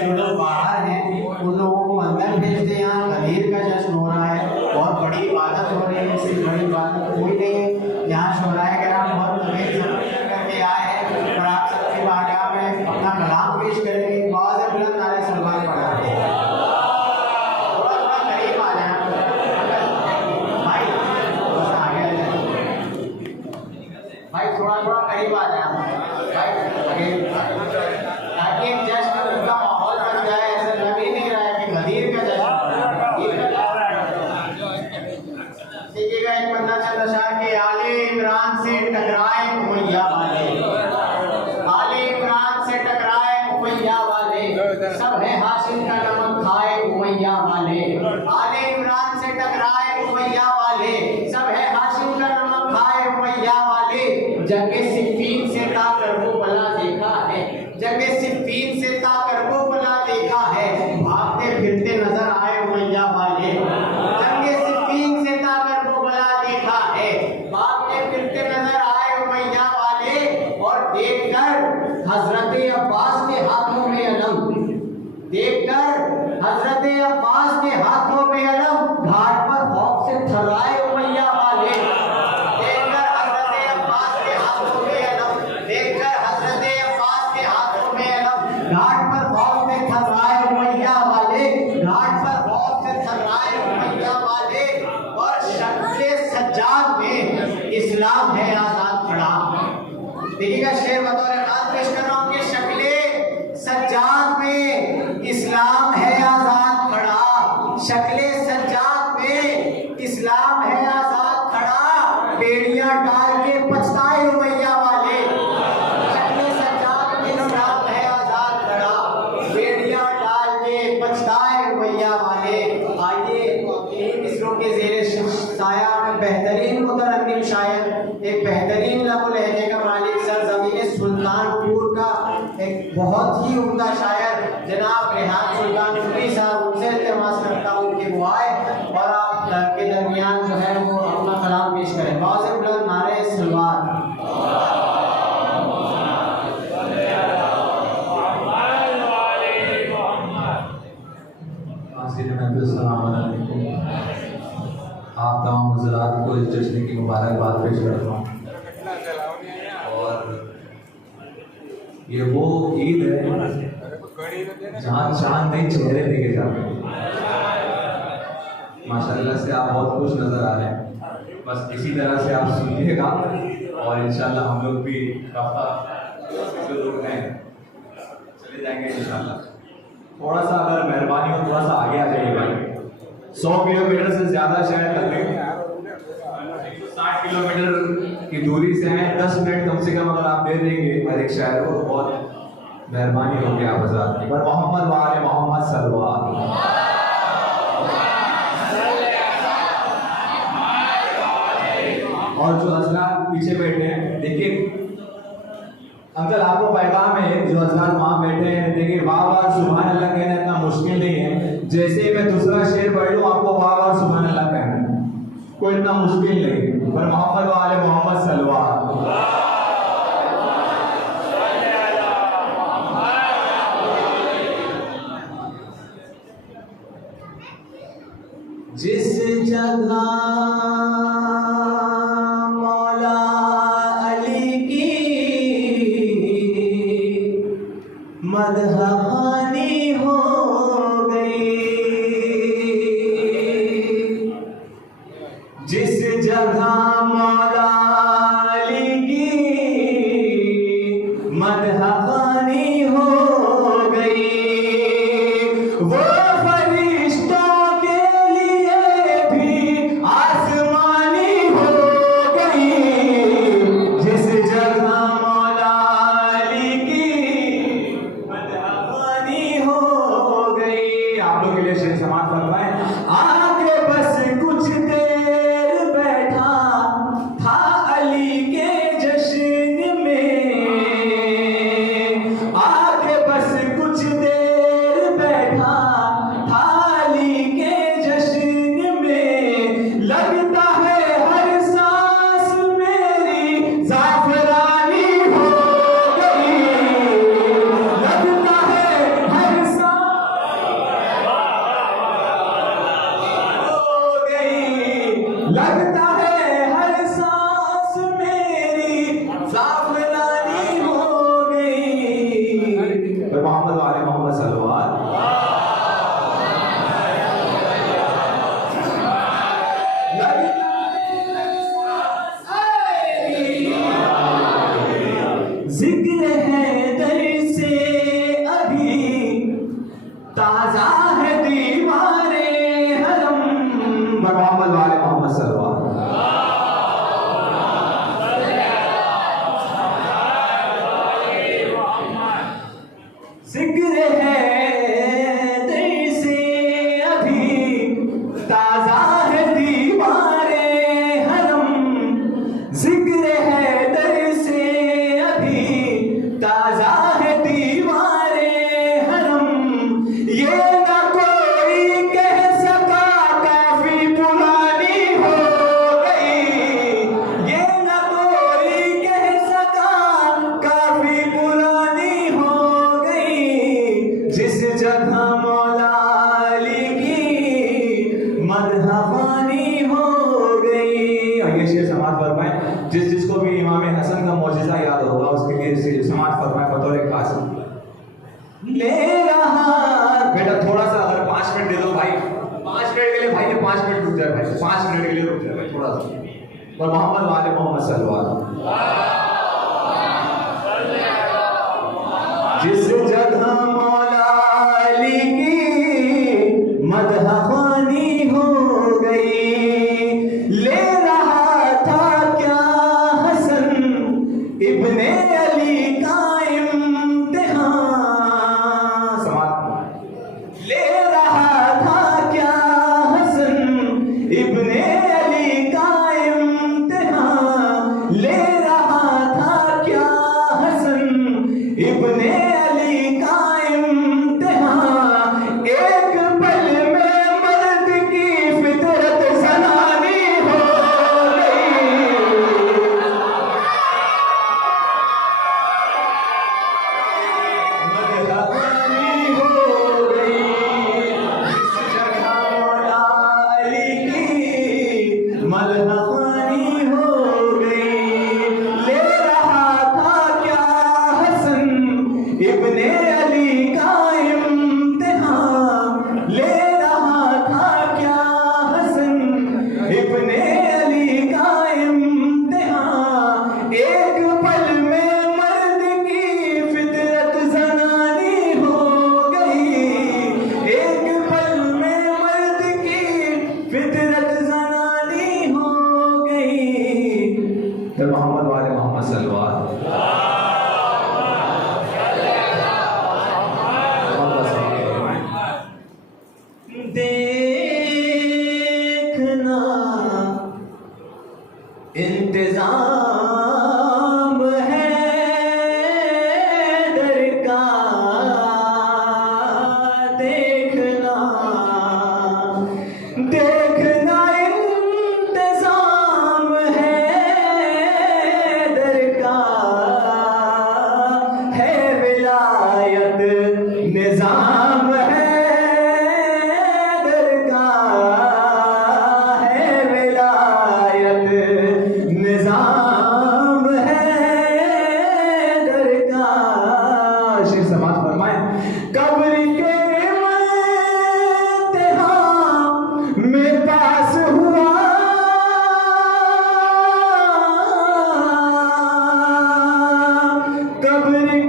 जो लोग बाहर हैं उन लोगों को अंदर भेज दें। यहाँ गदीर का जश्न हो रहा है, बहुत बड़ी इबादत हो रही है, इससे बड़ी इबादत कोई नहीं है। यहाँ शोराए कराम बहुत अमीर करके आए हैं और आप सबके बारगाह में अपना कलाम पेश करेंगे। बहुत बुलंद नारे सलमान पढ़ा थोड़ा करीब आ जाए भाई, बस आगे आ जाए भाई, थोड़ा करीब आ जाए भाई, ताकि एक जश्न का माहौल बन जाए। ऐसा लग ही नहीं रहा है कि गदीर का जश्न। देखिएगा एक बंदा चंद अशार के आले इमरान से टकराए उमैया वाले, आले इमरान से टकराए उमैया वाले, सब है हाशिम का नमक खाए उमैया वाले, आले इमरान से टकराए उमैया वाले, सब है हाशिम का नमक खाए उमैया वाले। जंगे सिफ़ीन से ताकर वो बला देखा है, जंगे सिफ़ीन से ताकर वो बला देखा है, भागते फिरते नजर आए उमैया वाले। जंगे सिफ़ीन से ताकर वो बला देखा है, भागते फिरते नजर आए उमैया वाले। और देखकर हजरत अब्बास के हाथों में अलम, देखकर हजरत अब्बास के हाथों में अलम, घाट पर खौफ से थर्राए उमैया वाले। देखकर हजरत अब्बास के हाथों में अलम, देखकर हजरत अब्बास के हाथों में अलम, घाट पर खौफ से थर्राए उमैया वाले, घाट पर खौफ से थर्राए उमैया वाले। और शक्ल सज्जाद में इस्लाम है आजाद खड़ा। देखिएगा शेर बतौर खास पेश कर रहा हूँ कि शक्ल सज्जाद में इस्लाम है आजाद खड़ा, शक्ल सज्जाद में इस्लाम है आजाद खड़ा, बेड़ियां डाल के पछताए उमैया वाले। शक्ल सज्जाद में इस्लाम है आजाद खड़ा, बेड़ियां डाल के पछताए उमैया वाले। आइए इन मिसरों के ज़ेरे साया में बेहतरीन मुतरन्निम शायर, एक बेहतरीन लबो लहजे का मालिक, सरज़मीन सुल्तानपुर का एक बहुत ही उम्दा शायर जनाब रेहान सुल्तानपुरी साहब, उनसे इल्तिमास करता हूँ कि वो आए और आप के दरमियान जो है वो अपना कलाम पेश करें। बहुत से बुलंद नारे सलवार। आप तमाम हज़रात को इस जश्न की मुबारकबाद पेश करता हूँ। और ये वो ईद है जहाँ चांद नहीं चेहरे देखे जाते हैं। माशाल्लाह से आप बहुत खुश नज़र आ रहे हैं, बस इसी तरह से आप सुनिएगा और इंशाल्लाह हम लोग भी रफ्ता जो लोग हैं चले जाएंगे इंशाल्लाह। थोड़ा सा अगर मेहरबानी हो थोड़ा सा आगे आ जाइए भाई, 100 किलोमीटर से ज़्यादा शायद लगेंगे, 60 किलोमीटर की दूरी से हैं, 10 मिनट कम से कम अगर आप दे देंगे हर एक शायर को, बहुत मेहरबानी होगी आप हज़रात की। पर मोहम्मद वाले मोहम्मद सल्लल्लाहु। और जो हज़रात पीछे बैठे हैं, देखिए अंकल आपको पैगाम है, जो हज़रात वहाँ बैठे हैं, देखिए वाह वाह सुभान अल्लाह कहना इतना मुश्किल नहीं है। जैसे ही मैं दूसरा शेर पढ़ लूँ आपको वाह वाह सुभान अल्लाह कहना है, कोई इतना मुश्किल नहीं। पर मोहम्मद वाले मोहम्मद सल्लल्लाहु। जिस जगह मदहानी हो गई, जिस जगह मौला अली की मदहवानी हो गई। वो फरिश्तों के लिए भी आसमानी हो गई, जिस जगह मौला अली की मदहवानी हो गई। आप लोग के लिए शेर समाज फरमाएं। आके बस कुछ देर बैठा था अली के जश्न में, आके बस कुछ देर बैठा था अली के जश्न में। लगता है हर सांस मेरी जाफरानी हो गई, लगता है हर सांस हो गई, लगता है हर सांस मेरी जाफरानी हो गई। मोहम्मद वाले मोहम्मद सल्लल्लाहु जिक्र है दर से अभी ताजा है दीवारे हरम। मोहम्मद वाले मोहम्मद सल्लल्लाहु जिक्र है दर से अभी ताजा है दीवारे हरम, जिक्र है दर से अभी ताजा है दीवारे हरम। ये ना कोई कह सका काफी पुरानी हो गई, ये ना कोई कह सका काफी पुरानी हो गई, जिस जगह मौला अली की मदहवानी हो गई। और ये शेर समाज फरमाए, जिसको भी इमाम हसन का मौजिज़ा याद होगा उसके लिए समाज फरमाए बतौर खास। ले रहा बेटा थोड़ा सा अगर 5 मिनट दे दो भाई, 5 मिनट के लिए भाई, 5 मिनट रुक जाए भाई, 5 मिनट के लिए रुक जाए भाई थोड़ा सा। और मोहम्मद वाले मोहम्मद सल्लल्लाहु जिस जगह मौला अली की मदहवानी हो गई। ले रहा था क्या हसन इब्ने अली का इम्तिहान। समाज ले रहा था क्या हसन इब्ने अली का इम्तिहान, ले रहा था क्या हसन इब्ने अली का इम्तिहान। एक पल में मर्द की फितरत जनानी हो गई, मदहवानी हो गई, जिस जगह मौला अली की मदहवानी हो गई। ले रहा था क्या हसन इब्ने अली का इम्तिहान, ले रहा था क्या हसन इब्ने अली का इम्तिहान। एक पल में मर्द की फितरत जनानी हो गई, एक पल में मर्द की फितरत जनानी हो गई। तो मोहम्मद वाले मोहम्मद सल्लल्लाहु देखना इंतजाम है दर का, देखना देखना इंतजाम है दर का, है विलायत निजाम है दर का, है विलायत निजाम है दर का। शेर समाज फरमाए, कब्र के इम्तिहान में पास हुआ, कब्र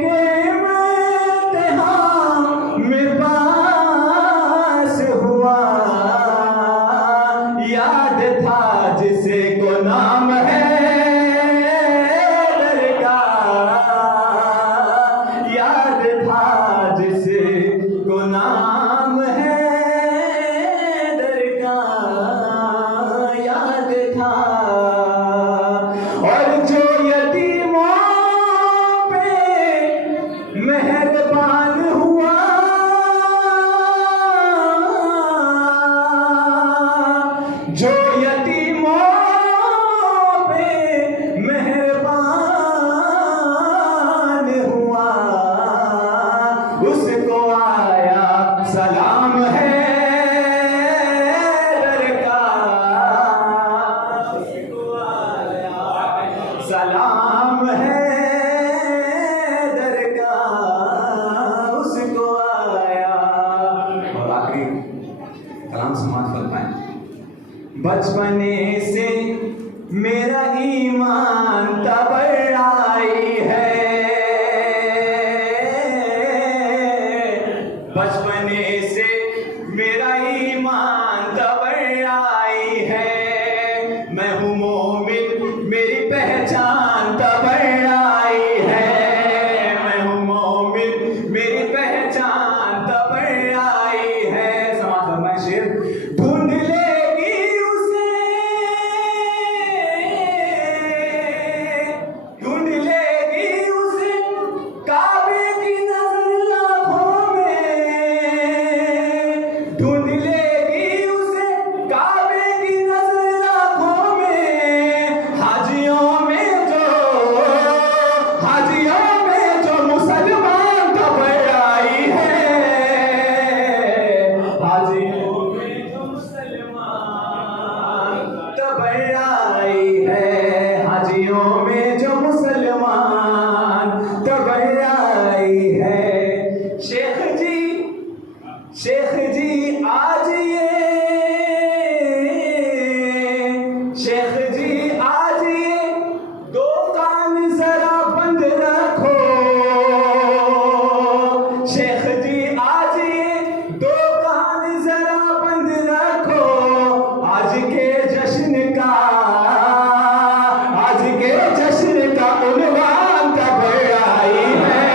बचपने से मेरा ईमान तबड़ाई है, बचपने से मेरा ईमान तबड़ाई है। मैं हूँ मोमिन मेरी पहचान तबड़ाई है, मैं हूँ मोमिन मेरी पहचान तबड़ाई है। समाज फरमाए शेर, ढूंढ लेगी उसे, ढूंढ लेगी उसे काबे की नजर आँखों में, ढूंढ लेगी उसे काबे की नजर आँखों में। हाजियों में जो मुसलमान तबड़ाई है, हाजियों में जो मुसलमान तबड़ाई है, हाजियों में जो मुसलमान तबड़ाई है। शेख जी आज ये, शेख जी आज ये दो कान जरा बंद रखो, शेख जी आज ये दो कान जरा बंद रखो। आज के जश्न का उन्वान तबड़ाई है,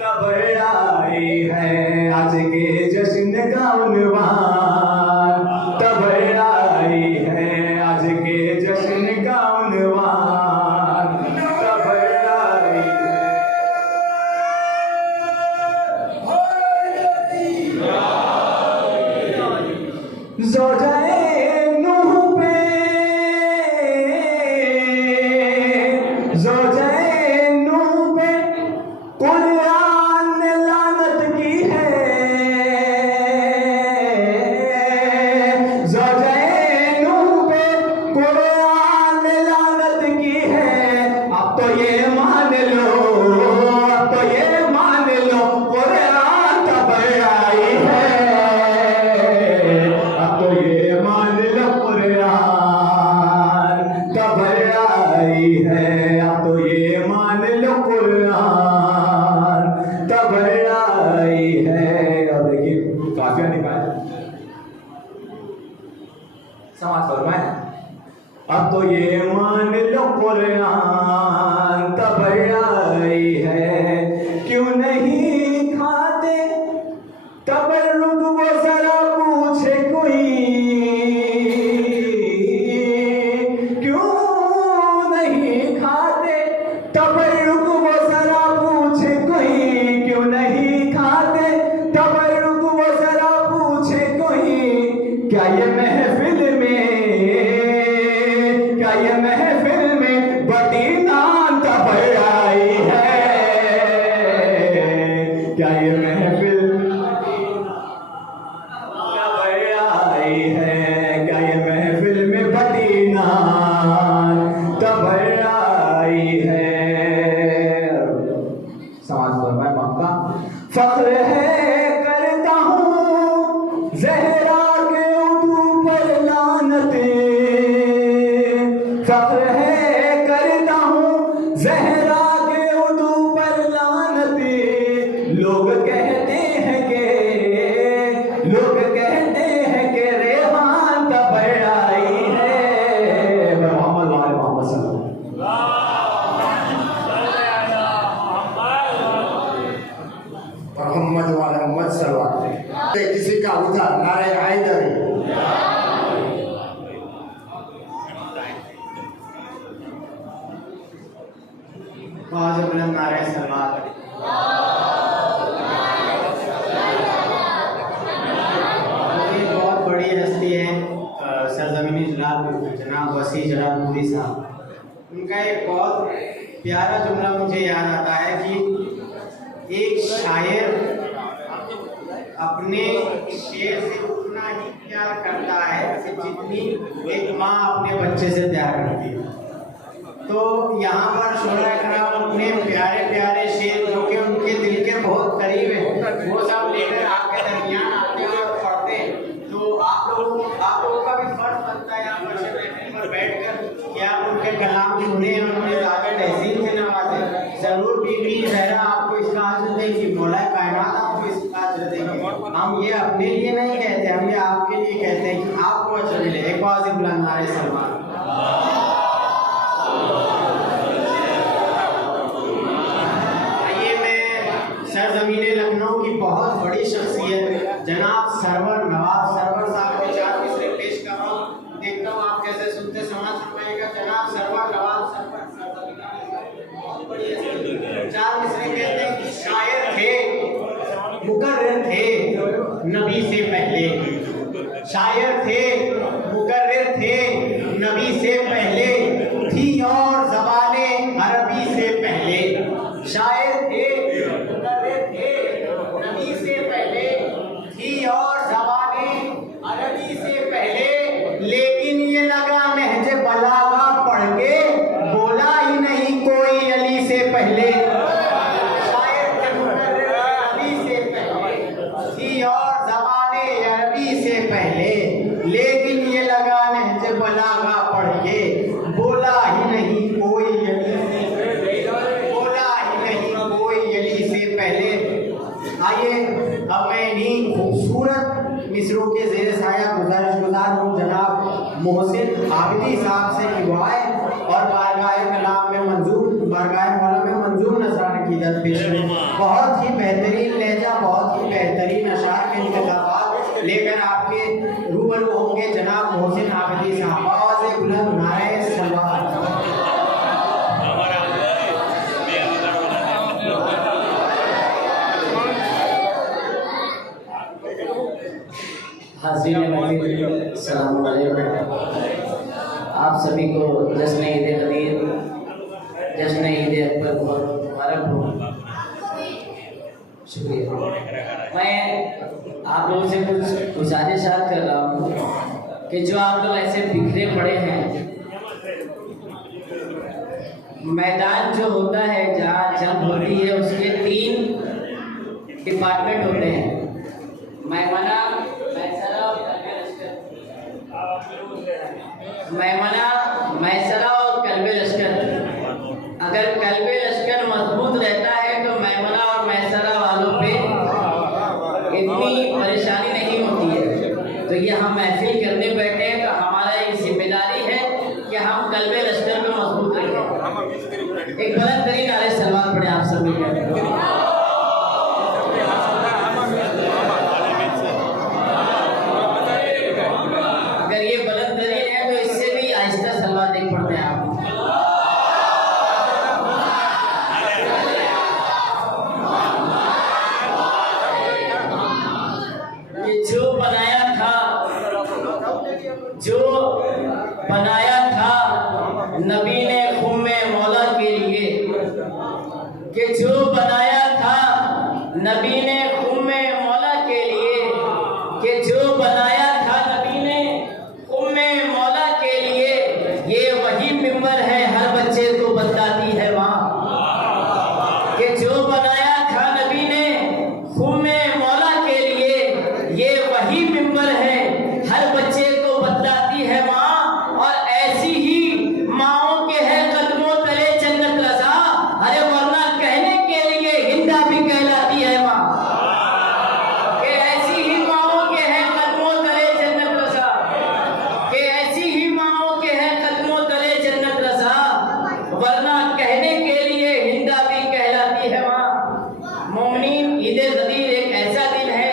तबड़ाई है, आज के जश्न का उन्वान तबड़ाई है, आज के जश्न का उन्वान तबड़ाई है। ज़ौजाए नूह पे, ज़ौजाए नूह पे कुरान ने लानत की है, ज़ौजाए नूह पे कुरान ने लानत की है। अब तो ये मान लो, अब तो ये मान लो कुरान तबड़ाई है, अब तो ये मान लो कुरान तबड़ाई है, अब तो ये मान लो कुरान तबड़ाई है। और देखिए काफिया निकाल, समाज फरमाए, अब तो ये मान लो कुरान तबड़ाई है। क्यों नहीं खाते तबर्रुक वो जरा पूछे कोई, क्यों नहीं खाते तबर्रुक वो जरा पूछे कोई, क्यों नहीं खाते तबर्रुक वो जरा पूछे कोई। क्या ये महफिल में बड़ी नान तबड़ाई है, क्या ये महफिल तबड़ाई है, क्या ये महफिल में बड़ी नान तबड़ाई है। समाज फरमाए मक्का, फख्र है करता हूँ ज़हरा के उदू पर लानते, फख्र है करता हूँ ज़हरा के उदू पर लानते। लोग कहते हैं कि रेहान तबड़ाई है। मोहम्मद वाले मोहम्मद सल्लल्लाहु मोहम्मद वाला मोहम्मद सल्लल्लाहु अलैहि वसल्लम। किसी का उधर नारे हैदरी, आवाज़ बुलंद नारे सलावत। ये बहुत बड़ी हस्ती है सरजमीनी जनाब वसी जलालपुरी साहब। उनका एक बहुत प्यारा जुमला मुझे याद आता है कि एक शायर अपने शेर से उतना ही प्यार करता है कि जितनी एक माँ अपने बच्चे से प्यार करती है। तो यहाँ पर शोरा कराम अपने प्यारे प्यारे शेर जो कि उनके दिल के बहुत करीब है वो सब लेकर आपके दरमियान आते हैं और पढ़ते हैं। तो आप लोगों का भी फर्ज बनता है यहाँ पर से महफिल पर बैठकर कि आप उनके कलाम सुने और उन्हें ज़्यादा तहसीन से नवाजें। ज़रूर बीबी ज़हरा आपको इसका अज्र देगी, मौला कायनात आपको इसका अज्र देगी। हम ये अपने लिए नहीं कहते, हम ये आपके लिए कहते हैं कि आपको अज्र मिले। एक बार से बुलंद नारे सलमान। सरजमीन लखनऊ की बहुत बड़ी शख्सियत जनाब सरवर नवाब सरवर साहब के 4 मिसरे पेश कर रहा हूँ। देखता हूँ आप कैसे सुनते समाज सुनाएगा। जनाब सरवर नवाब सरवर बहुत बड़ी हस्ती। 4 मिसरे कहते हैं कि शायर थे मुकर्रिर थे नबी से पहले, शायर थे मुकर्रिर थे नबी से पहले, थी और ज़बाने अरबी से पहले। शायर थे और ज़बाने अरबी से पहले, लेकिन ये लगा नहज बलागा पढ़ के बोला ही नहीं कोई अली से पहले। शायर थे मुकर्रिर अरबी से पहले, थी और ज़बाने अरबी से पहले, लेकिन ये लगा नहज बलागा पढ़ के बोला ही नहीं कोई अली से पहले, बोला ही नहीं कोई अली से पहले। आइए अब मैं इन्हीं खूबसूरत मिसरों के ज़ेर साया गुज़ार हूँ जनाब मोहसिन आबिदी साहब से कि वो आए और बारगाह कलाम में बारगाह मौला में मंजूर नज़राना की इजाज़त पेश करें। बहुत ही बेहतरीन लहजा, बहुत ही बेहतरीन अशार के इंतखाबात लेकर आपके रूबरू होंगे जनाब मोहसिन आबिदी साहब। आवाज़ बुलंद नारे सलवात। हाज़रीन महफिल अस्सलाम वालेकुम। आप सभी को जश्न ईद गदीर, जश्न ईद अकबर बहुत मुबारक हो। शुक्रिया। मैं आप लोगों से कुछ गुजारिशात कर रहा हूँ कि जो आप लोग ऐसे बिखरे पड़े हैं, मैदान जो होता है जहाँ जंग होती है उसके 3 डिपार्टमेंट होते हैं, मैमना, मैसरा और कल्बे लश्कर। अगर कल्बे लश्कर मजबूत रहता है तो मैमना और मैसरा वालों पे इतनी परेशानी नहीं होती है। तो ये हम महफिल करने बैठे हैं तो हमारा एक जिम्मेदारी है कि हम कल्बे लश्कर पे मजबूत रखें। एक बुलंद तरीन नारे सलवात पढ़े आप सभी के। जो बनाया था नबी ने खुम्मे मौला के लिए, कि जो बनाया था नबी ने खुम्मे मौला के लिए, कि जो बनाया था नबी ने खुम्मे मौला के लिए, ये वही मिंबर है हर बच्चे को बताती है माँ। कि जो बनाया था नबी ने खुम्मे मौला के लिए, ये वही मिंबर है हर बच्चे को बतलाती है माँ। और ऐसी ही माँओं के है कदमों तले जन्नत रज़ा, अरे वरना कहने के लिए हिंदा भी कहलाती है माँ। कि ऐसी ही माँओं के है कदमों तले जन्नत रज़ा, कि ऐसी ही माँओं के है कदमों तले जन्नत रज़ा, वरना कहने के लिए हिंदा भी कहलाती है माँ। मोमिनीन, ईद गदीर एक ऐसा दिन है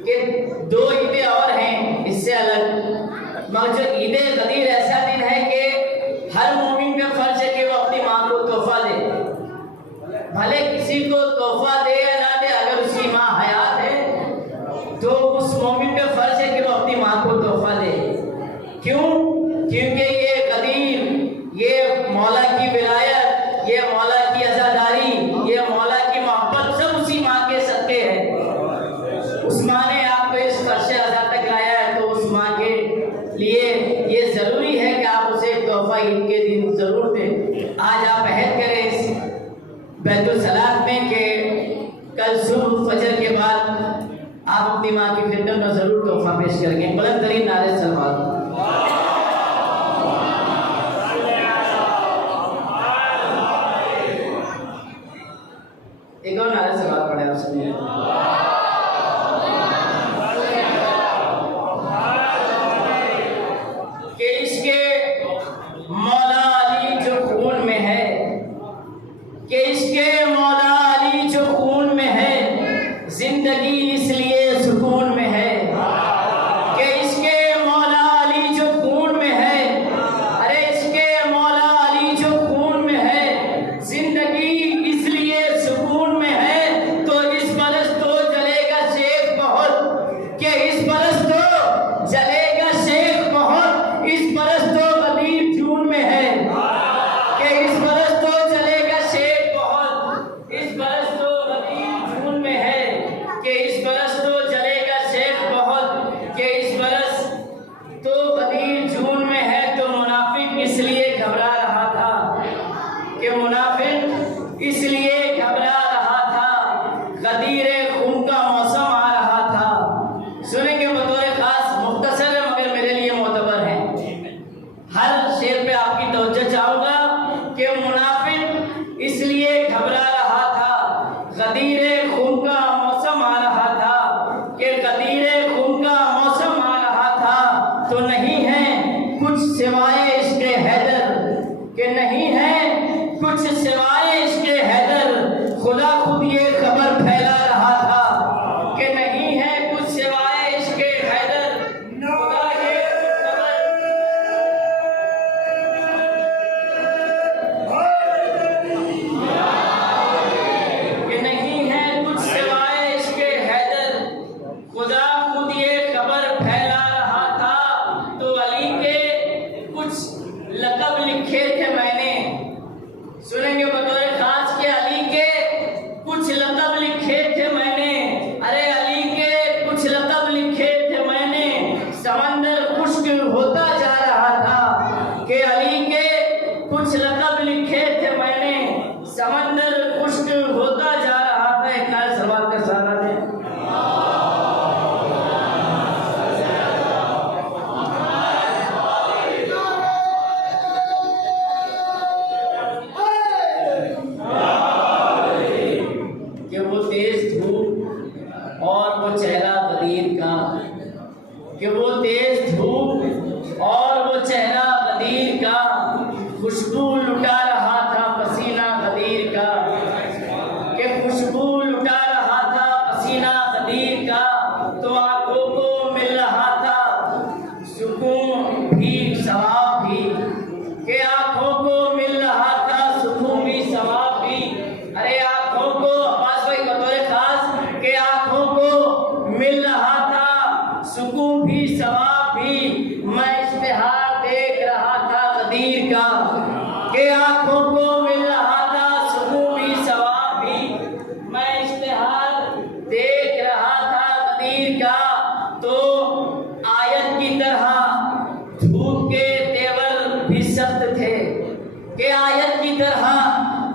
कि 2 ईदें और हैं इससे अलग, मगर ईद गदीर ऐसा दिन है कि हर मोमिन का फर्ज है कि वो अपनी माँ को तोहफा दे। भले किसी को तोहफा दे या ना दे, अगर उसकी माँ हयात है तो उस मोमिन का फर्ज है कि वो अपनी माँ को तोहफा दे। क्यों? क्योंकि ये गदीर, ये मौला की विलायत, ये मौला की अज़ादारी, ये मौला की मोहब्बत सब उसी माँ के सदके है। उस माँ ने आपको इस फर्श अज़ा तक लाया है, तो उस माँ के लिए ये ज़रूरी है कि आप उसे तोहफा ईद के दिन ज़रूर दें। आज आप अहद करें इस बैतुल सलात में कि कल सुबह फजर के बाद आप अपनी माँ की खिदमत में ज़रूर तोहफा पेश करेंगे। बुलंद तरीन नारे सलवात। एक और नारे सलवात पढ़े आप सभी। कि इसके मौला अली जो खून में है, कि इसके मौला अली जो खून में है, जिंदगी इसलिए सुकून में है। कि इसके मौला अली जो खून में है, अरे इसके मौला अली जो खून में है, जिंदगी इसलिए सुकून में है। तो इस बरस तो जलेगा शेख बहुत, कि इस बरस तो जलेगा शेख बहुत, इस बरस तो गदीर जून में है। कि इस बरस तो जलेगा शेख बहुत, इस बरस तो गदीर जून में है। कि इस बरस तो जलेगा शेख बहुत, कि इस बरस तो गदीर जून में है। तो मुनाफिक इसलिए घबरा रहा था, कि मुनाफिक इसलिए घबरा रहा था, गदीर खून का मौसम आ रहा था। सुनेंगे बतौर खास, मुख्तसर है मगर मेरे लिए मोतबर है। हर शेर पे आपकी तवज्जो चाहूंगा कि मुनाफिक इसलिए घबरा रहा था, गदीर खून का मौसम आ रहा था। कि गदीर खून का मौसम आ रहा था। तो नहीं है कुछ सिवाय इसके हैदर, कि नहीं है कुछ सिवाय इसके हैदर, खुदा खुद ये खबर फैला रहा था। कि नहीं है कुछ सिवाय इसके हैदर, खुदा ये खबर। कि नहीं है कुछ सिवाय इसके हैदर, खुदा खुद ये खबर फैला रहा था। तो अली के कुछ लक़ब लिखे थे मैंने। सुनेंगे बतौर खास के अली के कुछ लक़ब लिखे थे मैंने। अरे अली के कुछ लक़ब लिखे थे मैंने, समंदर खुश्क होता जा रहा था। कि अली के कुछ लक़ब लिखे थे मैंने, समंदर खुश्क होता जा रहा था। एक नारे सलवात का सहारा दे। कि वो तेज धूप और वो चेहरा गदीर का, कि वो तेज धूप और वो चेहरा गदीर का, खुशबू लुटा रहा था पसीना गदीर का। कि खुशबू लुटा रहा था पसीना गदीर का। तो आंखों को मिल रहा था सुकून भी सवाब भी, कि आंखों को मिल रहा था सुकून भी सवाब भी। अरे आंखों को अब्बास भाई बतौर खास, कि आंखों को मिल रहा था सुकून भी सवाब भी। मैं इश्तिहार देख रहा था गदीर का, कि आंखों को मिल रहा था सुकून भी सवाब भी। मैं इश्तिहार देख रहा था गदीर का। तो आयत की तरह धूप के तेवर भी सख्त थे, कि आयत की तरह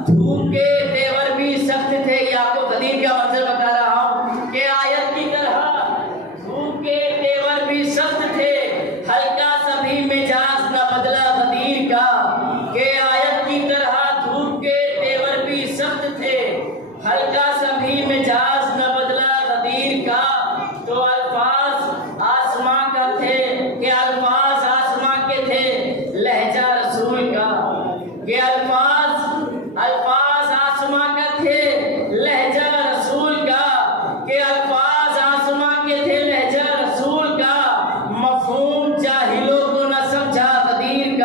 धूप के तेवर भी सख्त थे। ये आपको गदीर का मंजर बता रहा हूँ, कि आयत की तरह धूप के तेवर भी सख्त थे, हल्का सभी मिजाज न बदला गदीर का। कि आयत की तरह धूप के तेवर भी सख्त थे, हल्का सभी मिजाज न बदला गदीर का। तो अल्फाज आसमां का थे, कि अल्फाज आसमां के थे, लहजा रसूल का। कि अल्फाज आसमां का थे, लहजा रसूल का। कि अल्फाज आसमां के थे, लहजा रसूल का। मफहूम जाहिलों को न समझा गदीर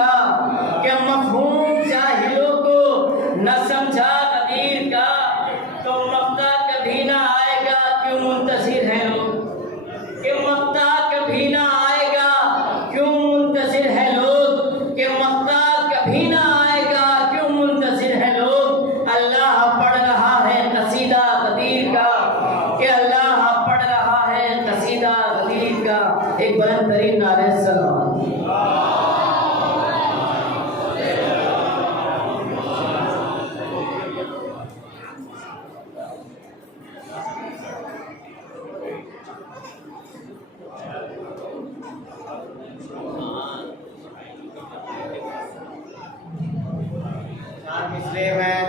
इसलिए मैं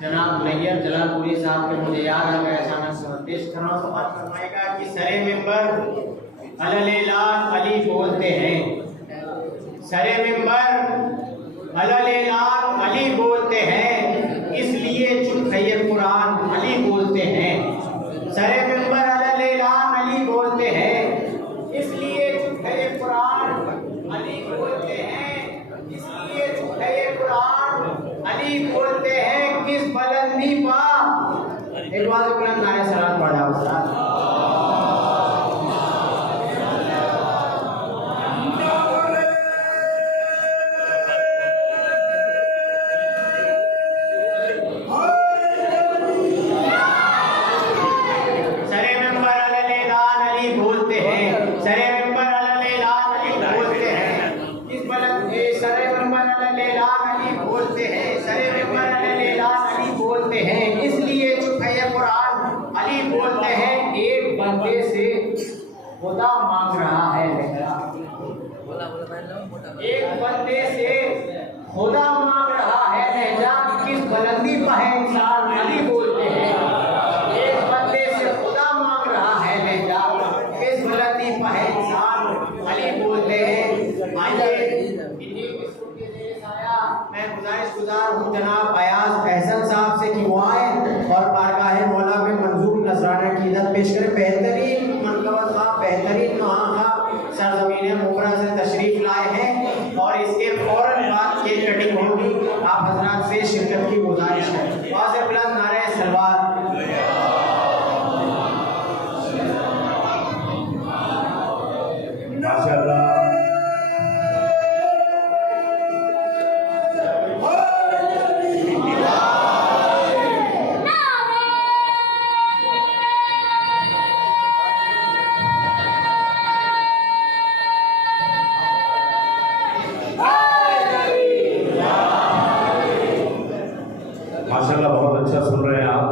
जनाब नैयर जलालपुरी साहब के मुझे याद है, मैं अचानक से पेश कर रहा हूँ। समाज फरमाएगा कि सरे मिंबर अललेलान अली बोलते हैं, सरे मिंबर अललेलान अली बोलते हैं, इसलिए चुप है ये कुरान अली बोलते हैं। सरे मिंबर अललेलान अली बोलते हैं, इसलिए चुप है ये कुरान अली बोलते हैं, इसलिए चुप है ये कुरान अली बोलते हैं। किस बुलंदी पा एक बार बुलंद नारे सलात पढ़ा उस्ताद। सरे मिंबर अललेलान अली बोलते हैं, सरे मिंबर अललेलान अली बोलते हैं, किस बुलंद सरे मिंबर अललेलान अली बोलते हैं, सरे मिंबर अललेलान अली बोलते हैं, इसलिए चुप है ये कुरान अली बोलते हैं। एक बंदे से खुदा मांग रहा है लहरा, एक बंदे से खुदा मांग रहा है लहजा, किस बुलंदी पर है इंसान अली बोलते हैं। एक बंदे से खुदा मांग रहा है लहजा, किस बुलंदी पर है इंसान अली बोलते हैं। आइए मैं गुजारिश हूँ जनाब अयाज अहसन साहब से कि वो आए और बारगाह मौला में मंजूर नजराना की इज़्ज़त पेश करें। बेहतरीन मनकबत खां, बेहतरीन नुहा खां सरज़मीन मुबरा से तशरीफ लाए हैं और इसके फौरन बाद केक कटिंग होगी। आप हजरात से शिरकत की गुजारिश है। वाज़े बुलंद नारे सलवार। माशाअल्लाह माशाल्लाह बहुत अच्छा सुन रहे हैं आप।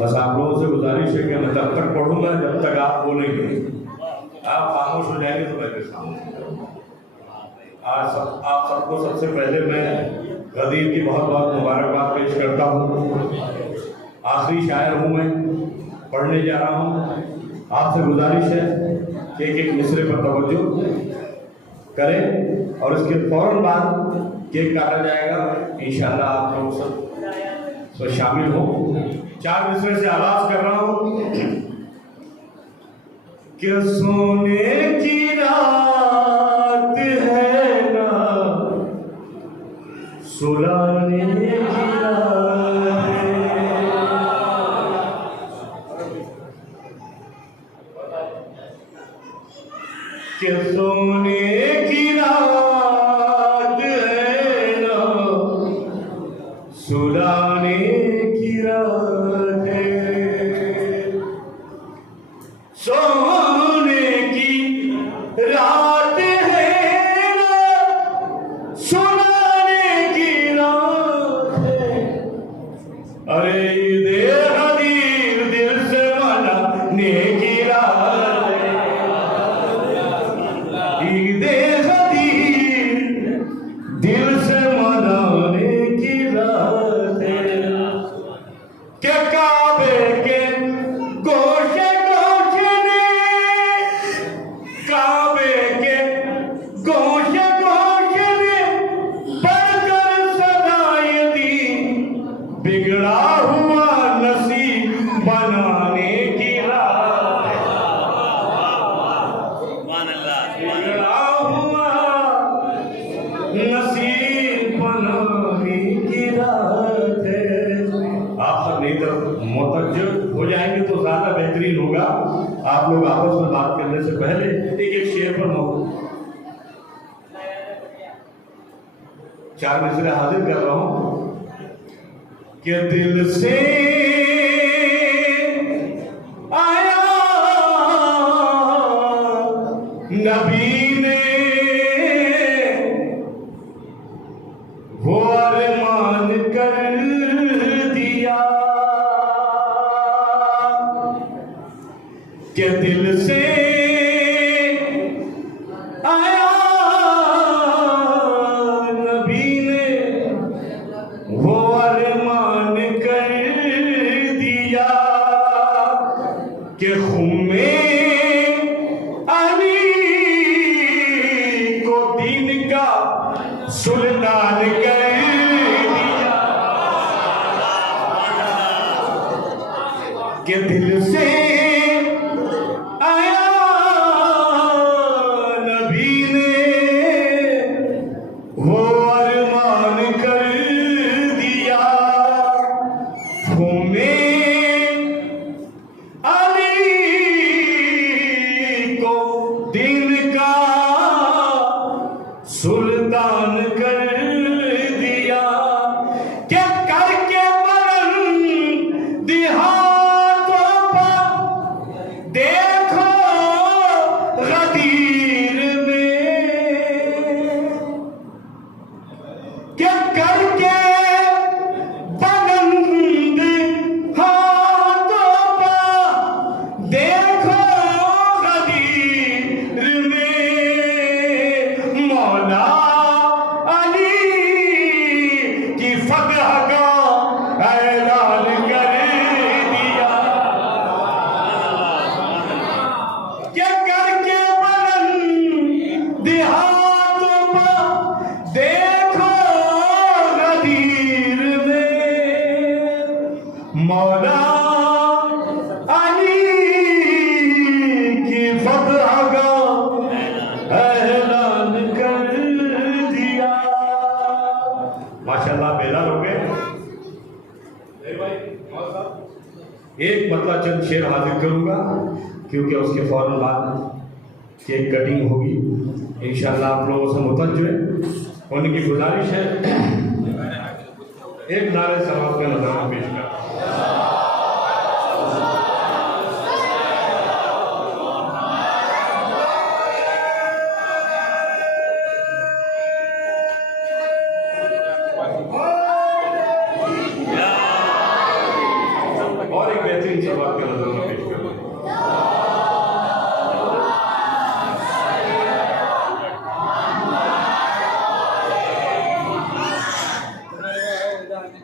बस आप लोगों से गुजारिश है कि मैं तब तक पढ़ूंगा जब तक आप बोलेंगे। आप खामोश हो जाएंगे तो मैं भी खामोश हो जाऊंगा। आप सबको सबसे पहले मैं गदीर की बहुत बहुत मुबारकबाद पेश करता हूँ। आखिरी शायर हूँ मैं, पढ़ने जा रहा हूँ। आपसे गुजारिश है कि एक एक मिसरे पर तवज्जो करें और इसके फौरन बाद केक काटा जाएगा। इंशाल्लाह आप लोग सब तो शामिल हो। 4 मिसरे से आगाज कर रहा हूँ कि सोने की रात है ना सुलाने की रात है, कि सोने की रात है ना सुलाने की रात है, सोने की रात है ना सुलाने की रात है। अरे दे हदीर दिल से मनाने की रात है, ईदे हदीर दिल से मनाने की रात है। क्या काबे के गोशे गोशे ने, काबे के गोशे गोशे ने बढ़कर सदाई दी, बिगड़ा हुआ नसीब बनाने की रात है, बिगड़ा हुआ नसीब बनाने की रात है। आप सब नहीं तो मुतज्जिब हो जाएंगे तो ज्यादा बेहतरीन होगा। आप लोग आपस में बात करने से पहले एक एक शेर पर मौजूद 4 मिसरे हाजिर कर रहा हूं कि दिल से आया नबी ने वो अरमान कर दिया, कि दिल से आया नबी ने वो सुल्तान कर दिया कि दिल से आया नबी ने वो अरमान कर दिया हमें अली को दिन का सुल्तान कर दिया क्या करके बुलंद हाथों पर देखो गदीर में क्या करके बुलंद हाथों पर देखो गदीर में मौला अली की फतह का ऐलान कर दिया क्या करके बुलंद हाथों पर देखो गदीर में मौला अली की फतह का ऐलान कर दिया। माशाल्लाह बेदार हो गए। एक मतलब चंद शेर हाजिर करूंगा क्योंकि उसके फौरन बाद केक कटिंग होगी इंशाल्लाह। आप लोगों से मुतवज्जो उनकी गुजारिश है एक नारे सलाम का नज़ारा पेश कर। और एक बेहतरीन सवाल का नज़ारा पेश कर।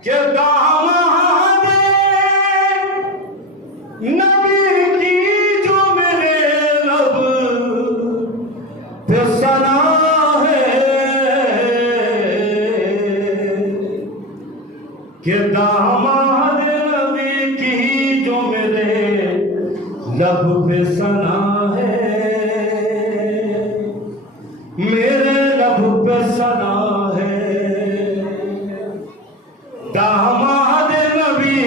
के दामाद नबी की जो मेरे लब पे सना है के दामाद नबी की जो मेरे लब पे सना है मेरे लब पे सना है दामाद नबी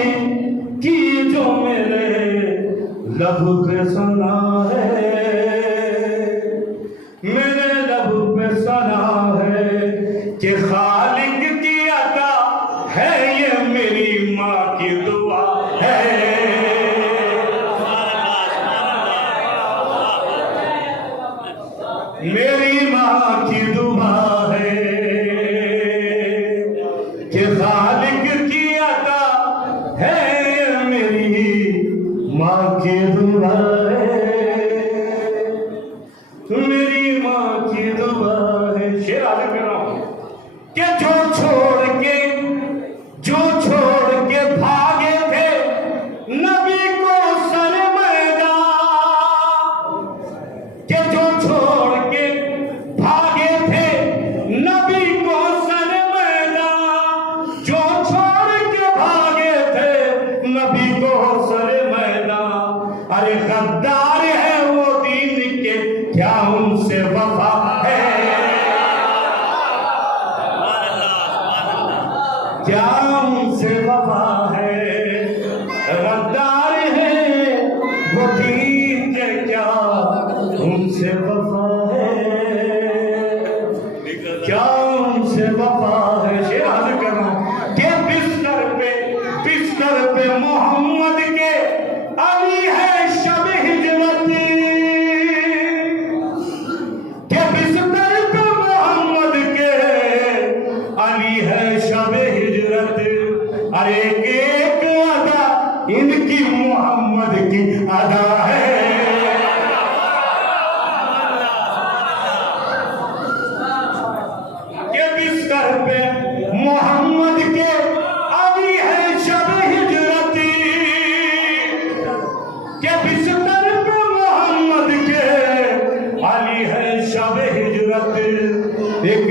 की जो मेरे लब पे सना है मेरे लब पे सना है कि खालिक की अता है ये मेरी माँ की दुआ है मेरी माँ की दुआ है कि खालिक की अता है मेरी माँ की दुआ है मेरी माँ की दुआ है। शेर आगे कर रहा हूं कि जो छोड़ के भागे थे नबी को सर मैदान के जो छोड़ के भागे थे नबी को सर मैदान जो छोड़ के भागे थे नबी को सर मैदान अरे गद्दार है वो दीन के क्या उनसे वफा है क्या उनसे वफा है गद्दार है वो दीन के क्या उनसे वफा है क्या उनसे वफा है। शेर हाजिर कर रहा हूं कि बिस्तर पे मोहम्मद के अली है शब हिजरती के बिस्तर पे मोहम्मद के अली है शब हिजरत अरे एक अदा इनकी मोहम्मद की अदा है के बिस्तर पे मोहम्मद के अली है शब हिजरती के बिस्तर पे मोहम्मद के अली है शब हिजरत एक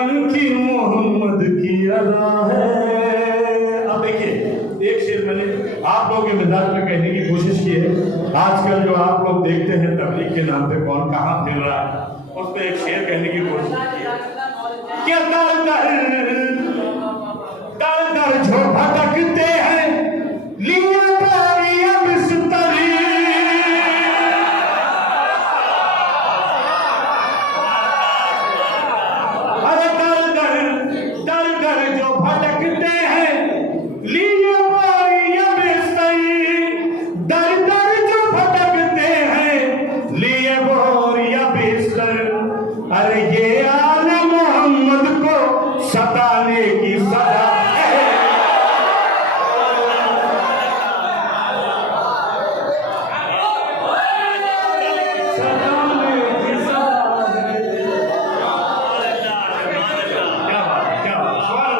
इनकी मोहम्मद की अदा है। अब देखिए एक शेर मैंने आप लोगों के मिजाज में कहने की कोशिश की है। आजकल जो आप लोग देखते हैं तबलीग के नाम पे कौन कहाँ फिर रहा है, उस पर एक शेर कहने की कोशिश की है। क्या दर दर जो भटकते हैं लिए बारियां बिस्तरी, अरे दर दर जो भटकते हैं लिए बारियां बिस्तरी, दर जो भटकते हैं लिए बोरियां बिस्तर। अरे ये आले मोहम्मद को सताने की सजा है। सताने की सजा है। क्या बात है, क्या बात, सवाल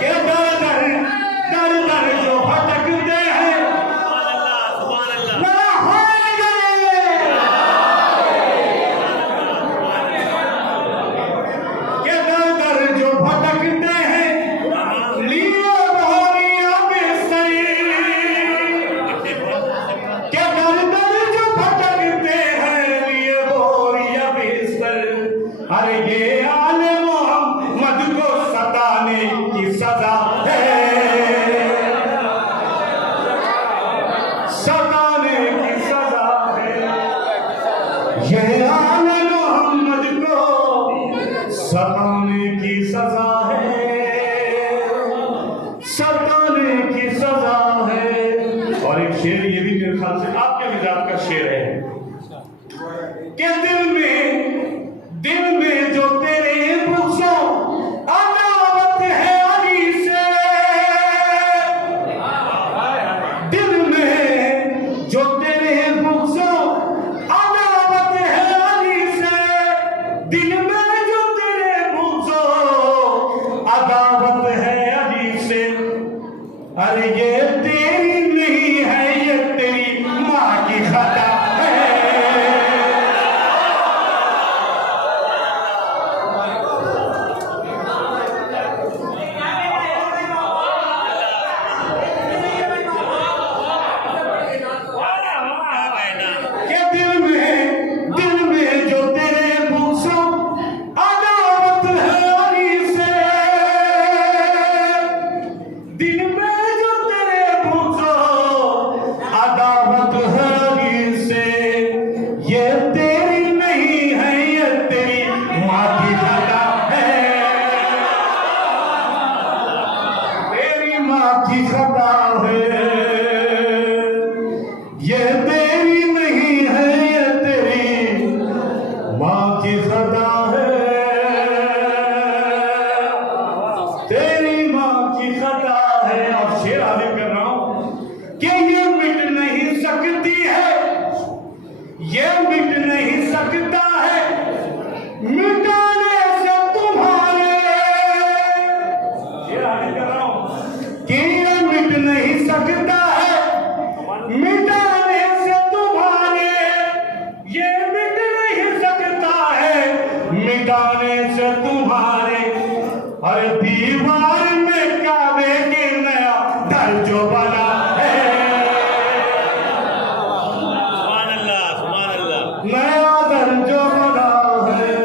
के दर दर जो भटकते हैं के दर जो भटकते हैं लिए बोरियां बिस्तरी, के दर जो भटकते हैं लिए बोरियां बिस्तर। अरे ये आले मोहम्मद को सताने की सजा है, सताने की सजा है। ये आले मोहम्मद को सताने की सजा है, सताने की सजा है। और एक शेर ये भी मेरे ख्याल से आपके मिजाज का शेर है कि दिल में जो तेरे बुग़्ज़ों अदावत है अली से, दिल में जो तेरे बुग़्ज़ों अदावत है अली से, दिल में जो तेरे बुग़्ज़ों अदावत है अली से। अरे ये तेरी नहीं है ये तेरी माँ की खता है। के दिल में जो तेरे बुग़्ज़ों अदावत है अली से, दिल में जो तेरे बुग़्ज़ों अदावत है अली से। ये तेरी नहीं है ये तेरी माँ की खता है, तेरी माँ की खता है। ये तेरी नहीं है ये तेरी माँ की खता है, तेरी माँ की खता है। और शेर आगे कर रहा हूं कि ये मिट नहीं सकती है, ये मिट नहीं सकता है मिटाने से तुम्हारे। शेर आगे कर रहा हूं कि ये मिट नहीं सकता है मिटाने से तुम्हारे, ये मिट नहीं सकता है मिटाने से तुम्हारे। हर दीवार में काबे के नया दर जो बना है, नया दर जो बना है।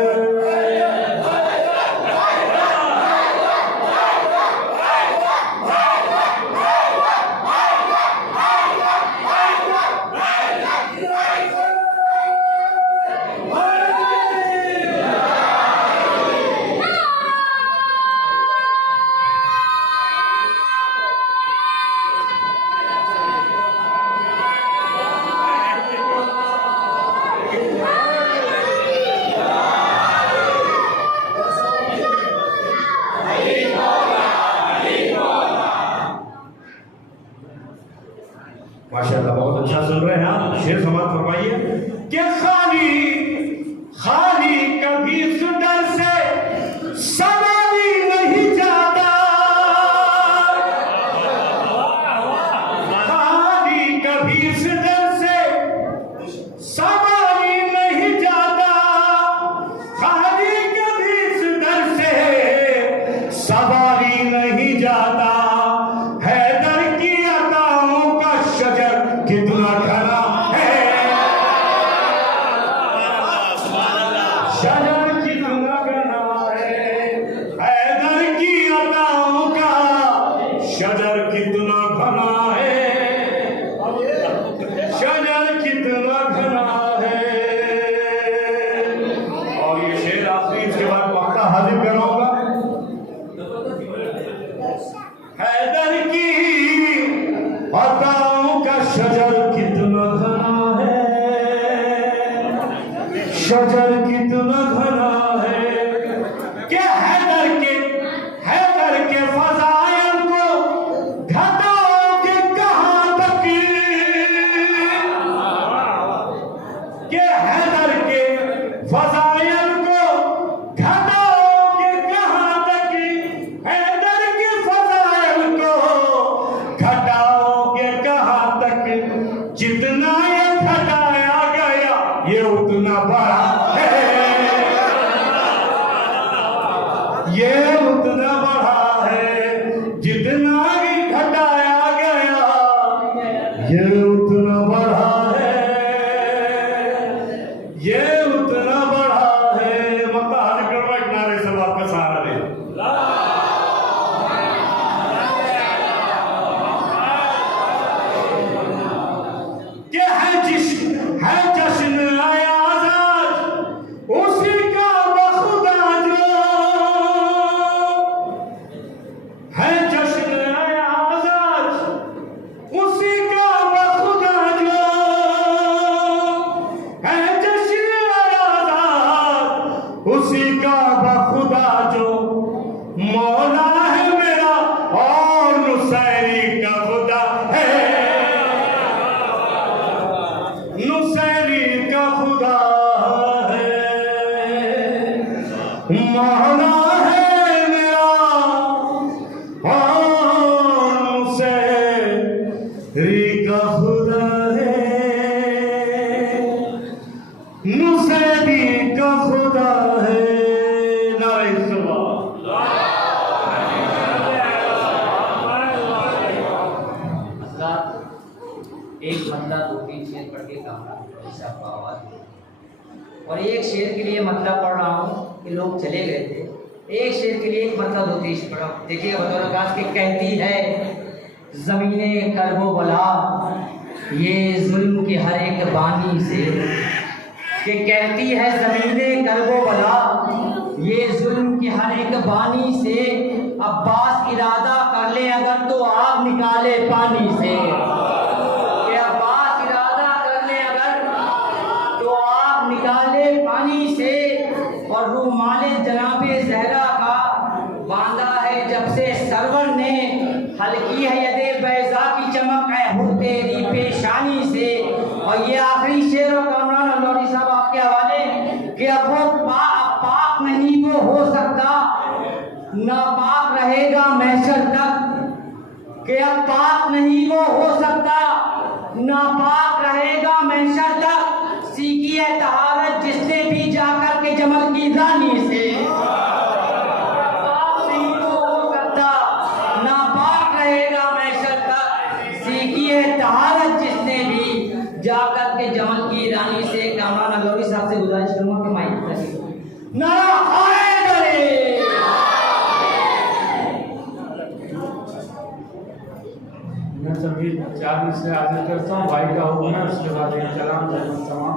शजर कितना घना है, हैदर की अताओं का शजर कितना घना है, शजर कितना घना है। और ये शेर आपने इसके बाद पकड़ा हाजिर कराऊंगा। हैदर की अताओं का शजर कितना घना है, शजर कितना घना है कि हैदर के फजाइल को घटाओगे कहां तक, कि हैदर के फजाइल को घटाओगे कहां तक, हैदर के फजाइल को घटाओगे कहां तक, जितना ये घटाया गया ये उतना बड़ा है, ये उतना बड़ा है, जितना ही घटाया गया ये उतना बड़ा है, ये उतना बड़ा है। मक्का हाजिर करवा किनारे से आपका सहारा ले। क्या है जश्न आया आजाद उसी का बखुदा जो, है जश्न आया आजाद उसी का बखुदा जो, है जश्न आया आजाद उसी का बखुदा जो, मौला है मेरा और नुसैरी का खुदा है, नुसैरी का खुदा है, मौला है मेरा और नुसैरी का खुदा है, नुसैरी का खुदा है। नारे एक बंदा 2-3 शेर पढ़ के कहा साहब आवाज, और एक शेर के लिए मतलब पढ़ रहा हूँ कि लोग चले गए थे, एक शेर के लिए एक मतलब 2-3 शेर पढ़ा। देखिए बतौर खास की कहती है ज़मीने करबो बला ये जुल्म की हर एक बानी से, कि कहती है ज़मीने करबो बला ये जुल्म की हर एक बानी से, अब्बास इरादा कर ले अगर तो आग निकाले पानी से, कि अब्बास इरादा कर ले अगर तो आग निकाले पानी से, और रूमाले जनाबे ज़हरा का बांधा है जब से सरवर ने, हल्की है यदे बैज़ा की चमक है हुर तेरी पेशानी से। और ये आखिरी शेर और कामरान अल्लारी साहब आपके हवाले, कि अब वो पाक नहीं वो हो सकता, नापाक रहेगा महशर तक, कि अब पाक नहीं वो हो सकता, नापाक रहेगा महशर तक, सीखी है तहारत जिसने भी जाकर के जमल की रानी से, पाक नहीं वो हो सकता, नापाक रहेगा महशर तक, सीखी है तहारत जिसने भी जाकर के जमल की रानी से। कामरान अल्लारी साहब से गुजारिश करूंगा कि माइक नारा हैदरी। मैं सभी 4 से हाजिर करता हूँ, भाई का हुक्म है, उसके बाद एक कलाम तमाम।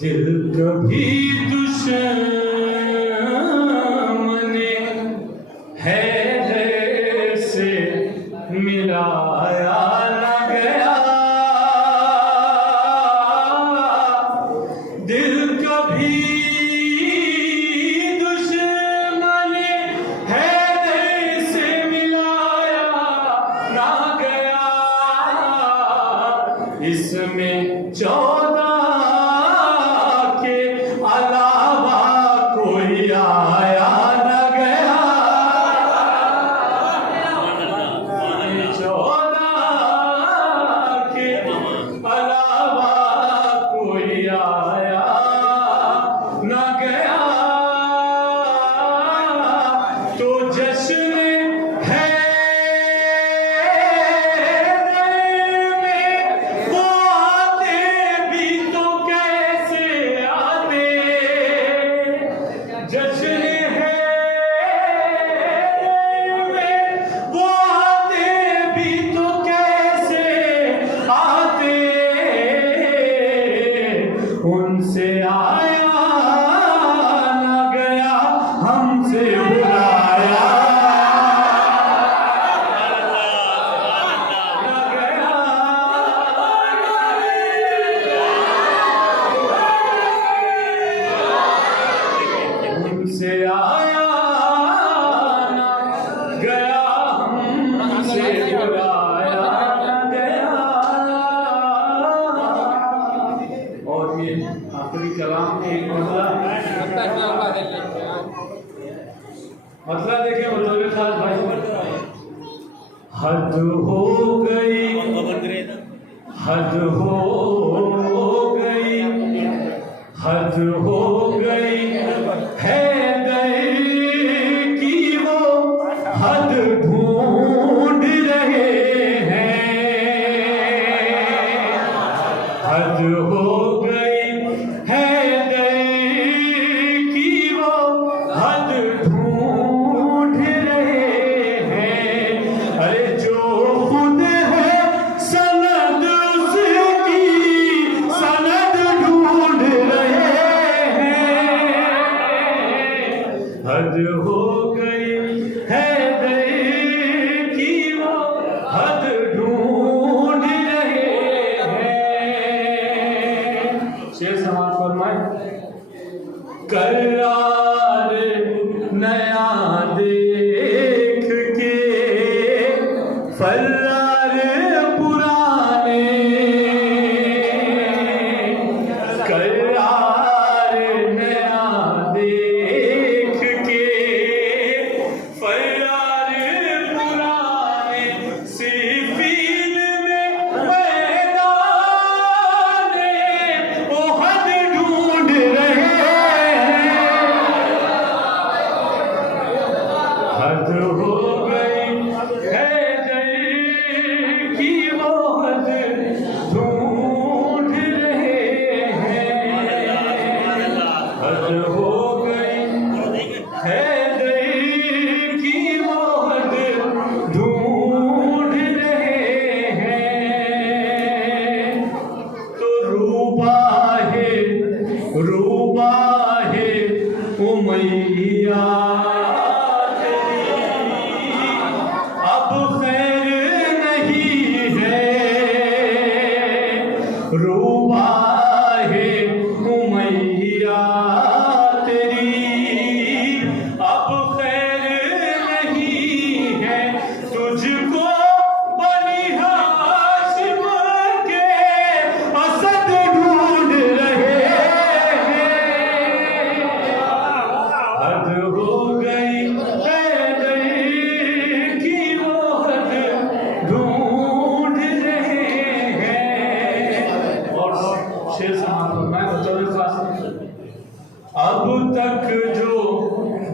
दिल कभी दुश्मन हैदर से मिलाया न गया, दिल कभी दुश्मन हैदर से मिलाया न गया, इसमें 14 के अलावा कोई आया न गया, 14 के अलावा कोई आया न हमसे आया ना गया, हमसे आया ना गया। और ये आखिरी कलाम में एक मतलब देखिए, मतलब खास भाई, हद हो गई, हद हो गई, हद हो गई है गए की वो हद ढूंढ रहे हैं। हद हो गई है गए की वो हद ढूंढ रहे हैं। अरे जो खुद है सनद उसकी सनद ढूंढ रहे हैं। हद हो गई है गए की वो हद ढूंढ रहे हैं। शेर समाज फरमाए, करार नया देख के फरार पुराने, करार नया देख के फरार पुराने, सिफीन में मैदाने वो हद ढूंढ रहे हैं। हद हो गई है गई की वो हद ढूंढ रहे हैं। हद हो गई है गई की वो हद ढूंढ रहे हैं। तो रूबा है उमैया अब खैर नहीं है। रूबा है उमैया तेरी अब खैर नहीं है। तुझको बनी हाशिम के असद ढूंढ रहे हैं। हद हो गई है गई की वो हद ढूंढ रहे हैं। और शेर समाज मैं बतौर खास, अब तक जो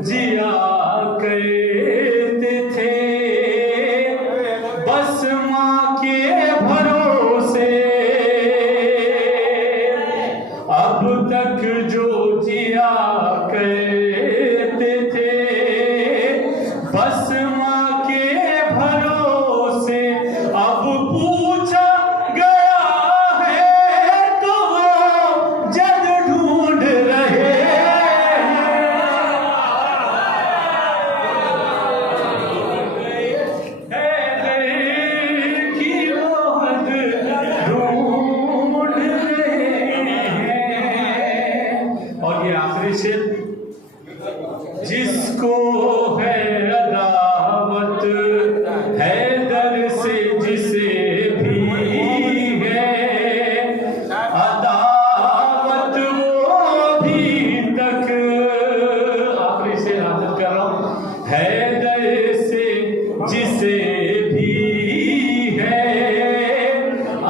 जिया करते थे बस माँ के भरोसे, अब तक जो जिया करते थे बस माँ के भरोसे, अब पूछा गया है तो वो जद ढूंढ रहे हैं कि वो हद ढूंढ रहे हैं। और ये आखिरी शेर, जिसको है अदावत है दर से जिसे भी है अदावत वो भी तक, आखिरी से हाजिर कर रहा हूं, है दर से जिसे भी है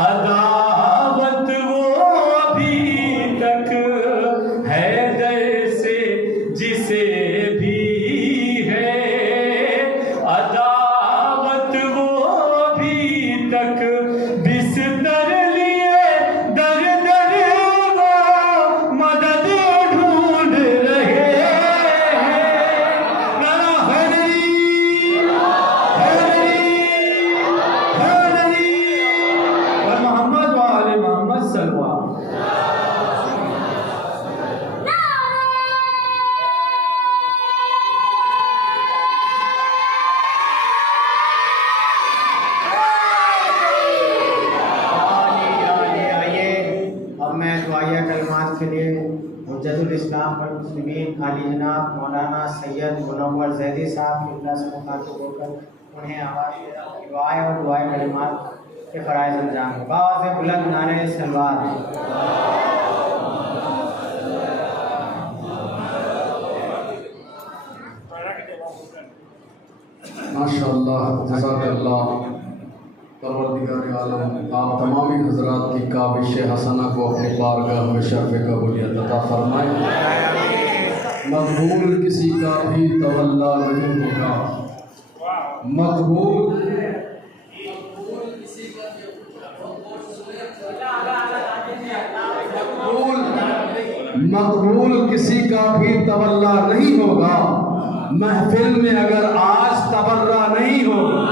अदावत वो भी तक, है दर से जिसे भी है इस्लाम वल मुस्लिमीन आली जनाब मौलाना सैयद मुनव्वर जैदी साहब की इजलास में मुखातिब होकर उन्हें आवाज़ दुआएं और दुआएं कलिमात के फ़राइज़ अंजाम है। बाज़ बुलंद नारे सलवात। माशाअल्लाह जज़ाकल्लाह। परवरदिगार आलम आप तमामी हज़रात की काबिश हसना को अपनी बारगाह में शर्फ़ कबूलियत अता फरमाए। मकबूल किसी का भी तवल्ला नहीं होगा, मकबूल मकबूल किसी का भी तवल्ला नहीं होगा। महफिल में अगर आज तबर्रा नहीं होगा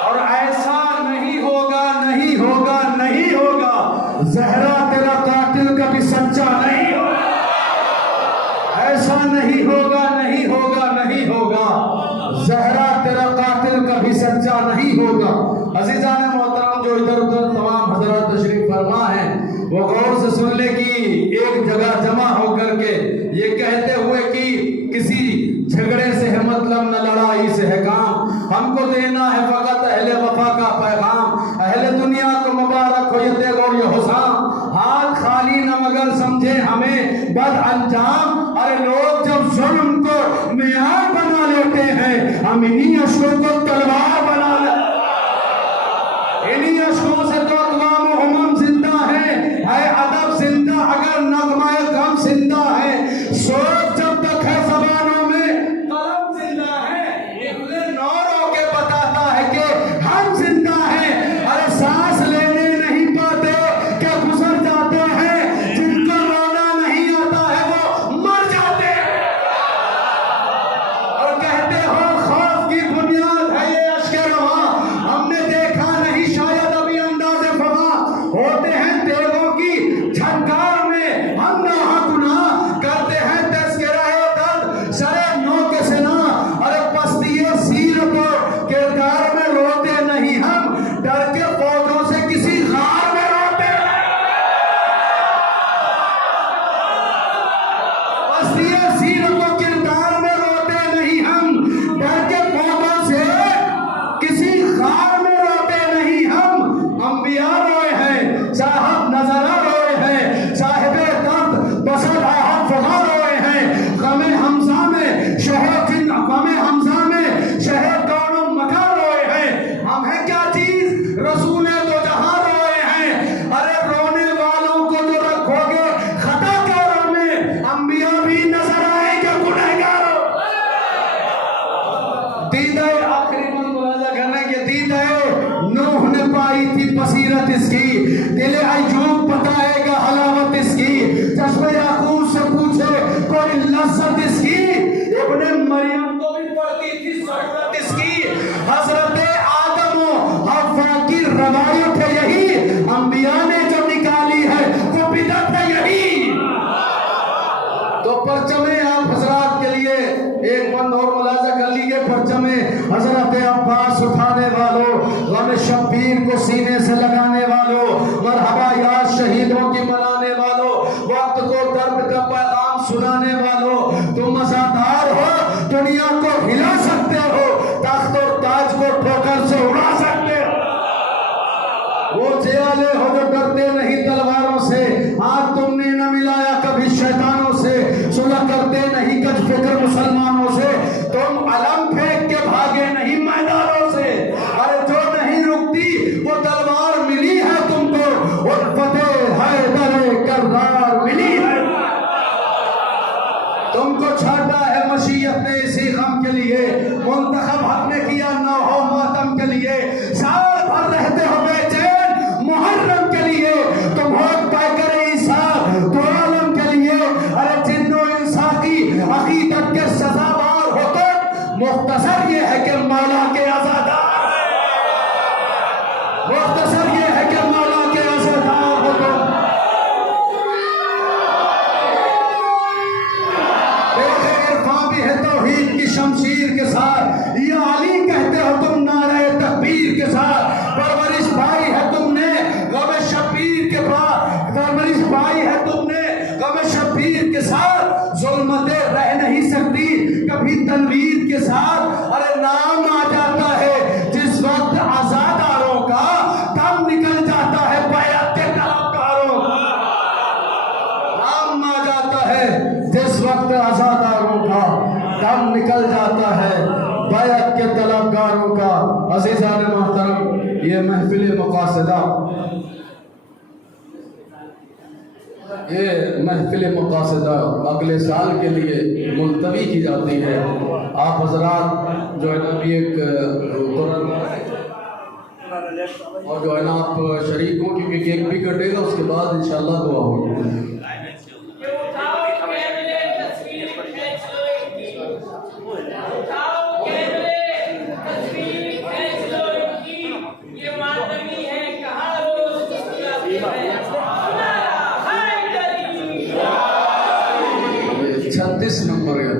और ऐसा नहीं होगा नहीं होगा नहीं होगा, ज़हरा तेरा कातिल कभी सच्चा नहीं होगा। ऐसा नहीं होगा नहीं होगा नहीं होगा, ज़हरा तेरा कातिल कभी सच्चा नहीं होगा। अज़ीज़ान मोहतरम जो इधर उधर तमाम हज़रात तशरीफ फरमा है वो गौर से सुन ले कि एक जगह जमा होकर के ये कहते हुए कि किसी झगड़े से है मतलब न लड़ाई से है काम, हमको देना है फकत अहले वफा का पैगाम। अहले दुनिया को मुबारक हो ये तेग और ये हुसाम, हाथ खाली न मगर समझे हमें बद अंजाम। अरे लोग जब जुल्म को मेयार बना लेते हैं, हम इन्हीं अश्कों को तलवार बना लेते, इन्हीं अश्कों से तो अक़वाम उम्म जिंदा है अदब जिंदा, अगर नग़्मा-ए गम जिंदा है, सोच जब तक है ज़बानों में कलम जिंदा है। इब्ने नौरों के बताता है कि हम जिंदा हैं। अरे सांस लेने नहीं पाते क्या गुजर जाते हैं, जिनको रोना नहीं आता है वो मर जाते हैं। और कहते हो खौफ की बुनियाद है ये अश्क रवा, हमने देखा नहीं शायद अभी अंदाज़े फवा, होते हैं तेगों की झंकार में हम नाहकुना, करते हैं तज़किरा-ए दर्द सरे नो के सिना। अरे पस्तिये सीरत और किरदार में रोते नहीं हम, डर के फौजों से किसी गार में रोते। पस्तिये सीरत और किरदार में रोते नहीं हम, डर के फौजों से किसी गार में रोते नहीं हम। अंबिया रोए हैं, साहब नजरा रोए हैं, साहिबे दर्द बसर आहत फगा रोए हैं। गमे हमजा में शहर जिन गमे हमजा में शहर कौनो मका रोए हैं। हम हैं क्या चीज रसूले तो जहां रोए हैं। अरे रोने वालों को जो रखोगे खताकारों में, अंबिया भी नजर आएंगे गुनहगारों। दीदा आखिरी मन मुलाजा करने के दीदा नूह ने पाई थी बसीरत इसकी, दिल अय्यूब बताएगा हलावत इसकी। चश्मे याकूब से पूछे कोई लज़्ज़त इसकी, इब्ने मरियम को भी पड़ती थी ज़रूरत इसकी। हज़रत आदम और हव्वा की रवायत है यही, अंबिया ने जो निकाली है वो बिदअत है यही। तो परचमे आप हज़रात के लिए एक बंद और मुलाजा कर लीजिए। परचमे हज़रत अब्बास उठाने वालों, गम शब्बीर को सीने से लगाने वालों, मरहबा याद शहीदों की मनाने वालों, वक्त को दर्द का पैगाम सुनाने वालों, तुम मज़ादार हो, दुनिया को हिला सकते हो, तख्त और ताज को ठोकर से उड़ा सकते हो। वो जियाले हो जो डरते नहीं तलवारों से, हाथ तुमने न मिलाया कभी शैतानों से, सुलह करते नहीं कज फिक्र मुसलमानों से, तुम अलम फेंक के भागे नहीं मैदानों से। अरे जो नहीं रुकती वो तलवार मिली है तुमको, और फतेह हैदर कररार मिली है तुमको। छाटा है मशीयत ने इसी गम के लिए, मुंतखब हक ने किया ना हो मातम के लिए। साल भर रहते हो बेचैन मुहर्रम के लिए, तुम हो पैकर ईसा तो आलम के लिए। अरे जिन्नो इंसा की अकीदत के सजावार हो तुम, मुख्तसर ये है कि मौला के आज़ादार, मुख्तसर ये है कि मौला के आज़ादार हो तुम। तौहीद की शमशीर के साथ ये अली कहते हो तुम नारे तकबीर के साथ, परवरिश पाई है तुमने गम शब्बीर के बाद, परवरिश पाई है तुमने गम शब्बीर कभी तनवीर के साथ। अरे नाम आ जाता है जिस वक्त आजादारों का, दम निकल जाता है बैरत के तलबगारों का। नाम आ जाता है जिस वक्त आजादारों का, दम निकल जाता है बैरत के तलबगारों का। अज़ीज़ान मोहतरम, ये महफिल मक़ासिदा, ये महफिल मक़ासिदा अगले साल के लिए मुलतवी की जाती है। आप हजरात जो है ना अभी एक और जो है ना आप शरीक हों, क्योंकि केक भी कटेगा, उसके बाद इंशाअल्लाह दुआ होगी। ये 36 नंबर है।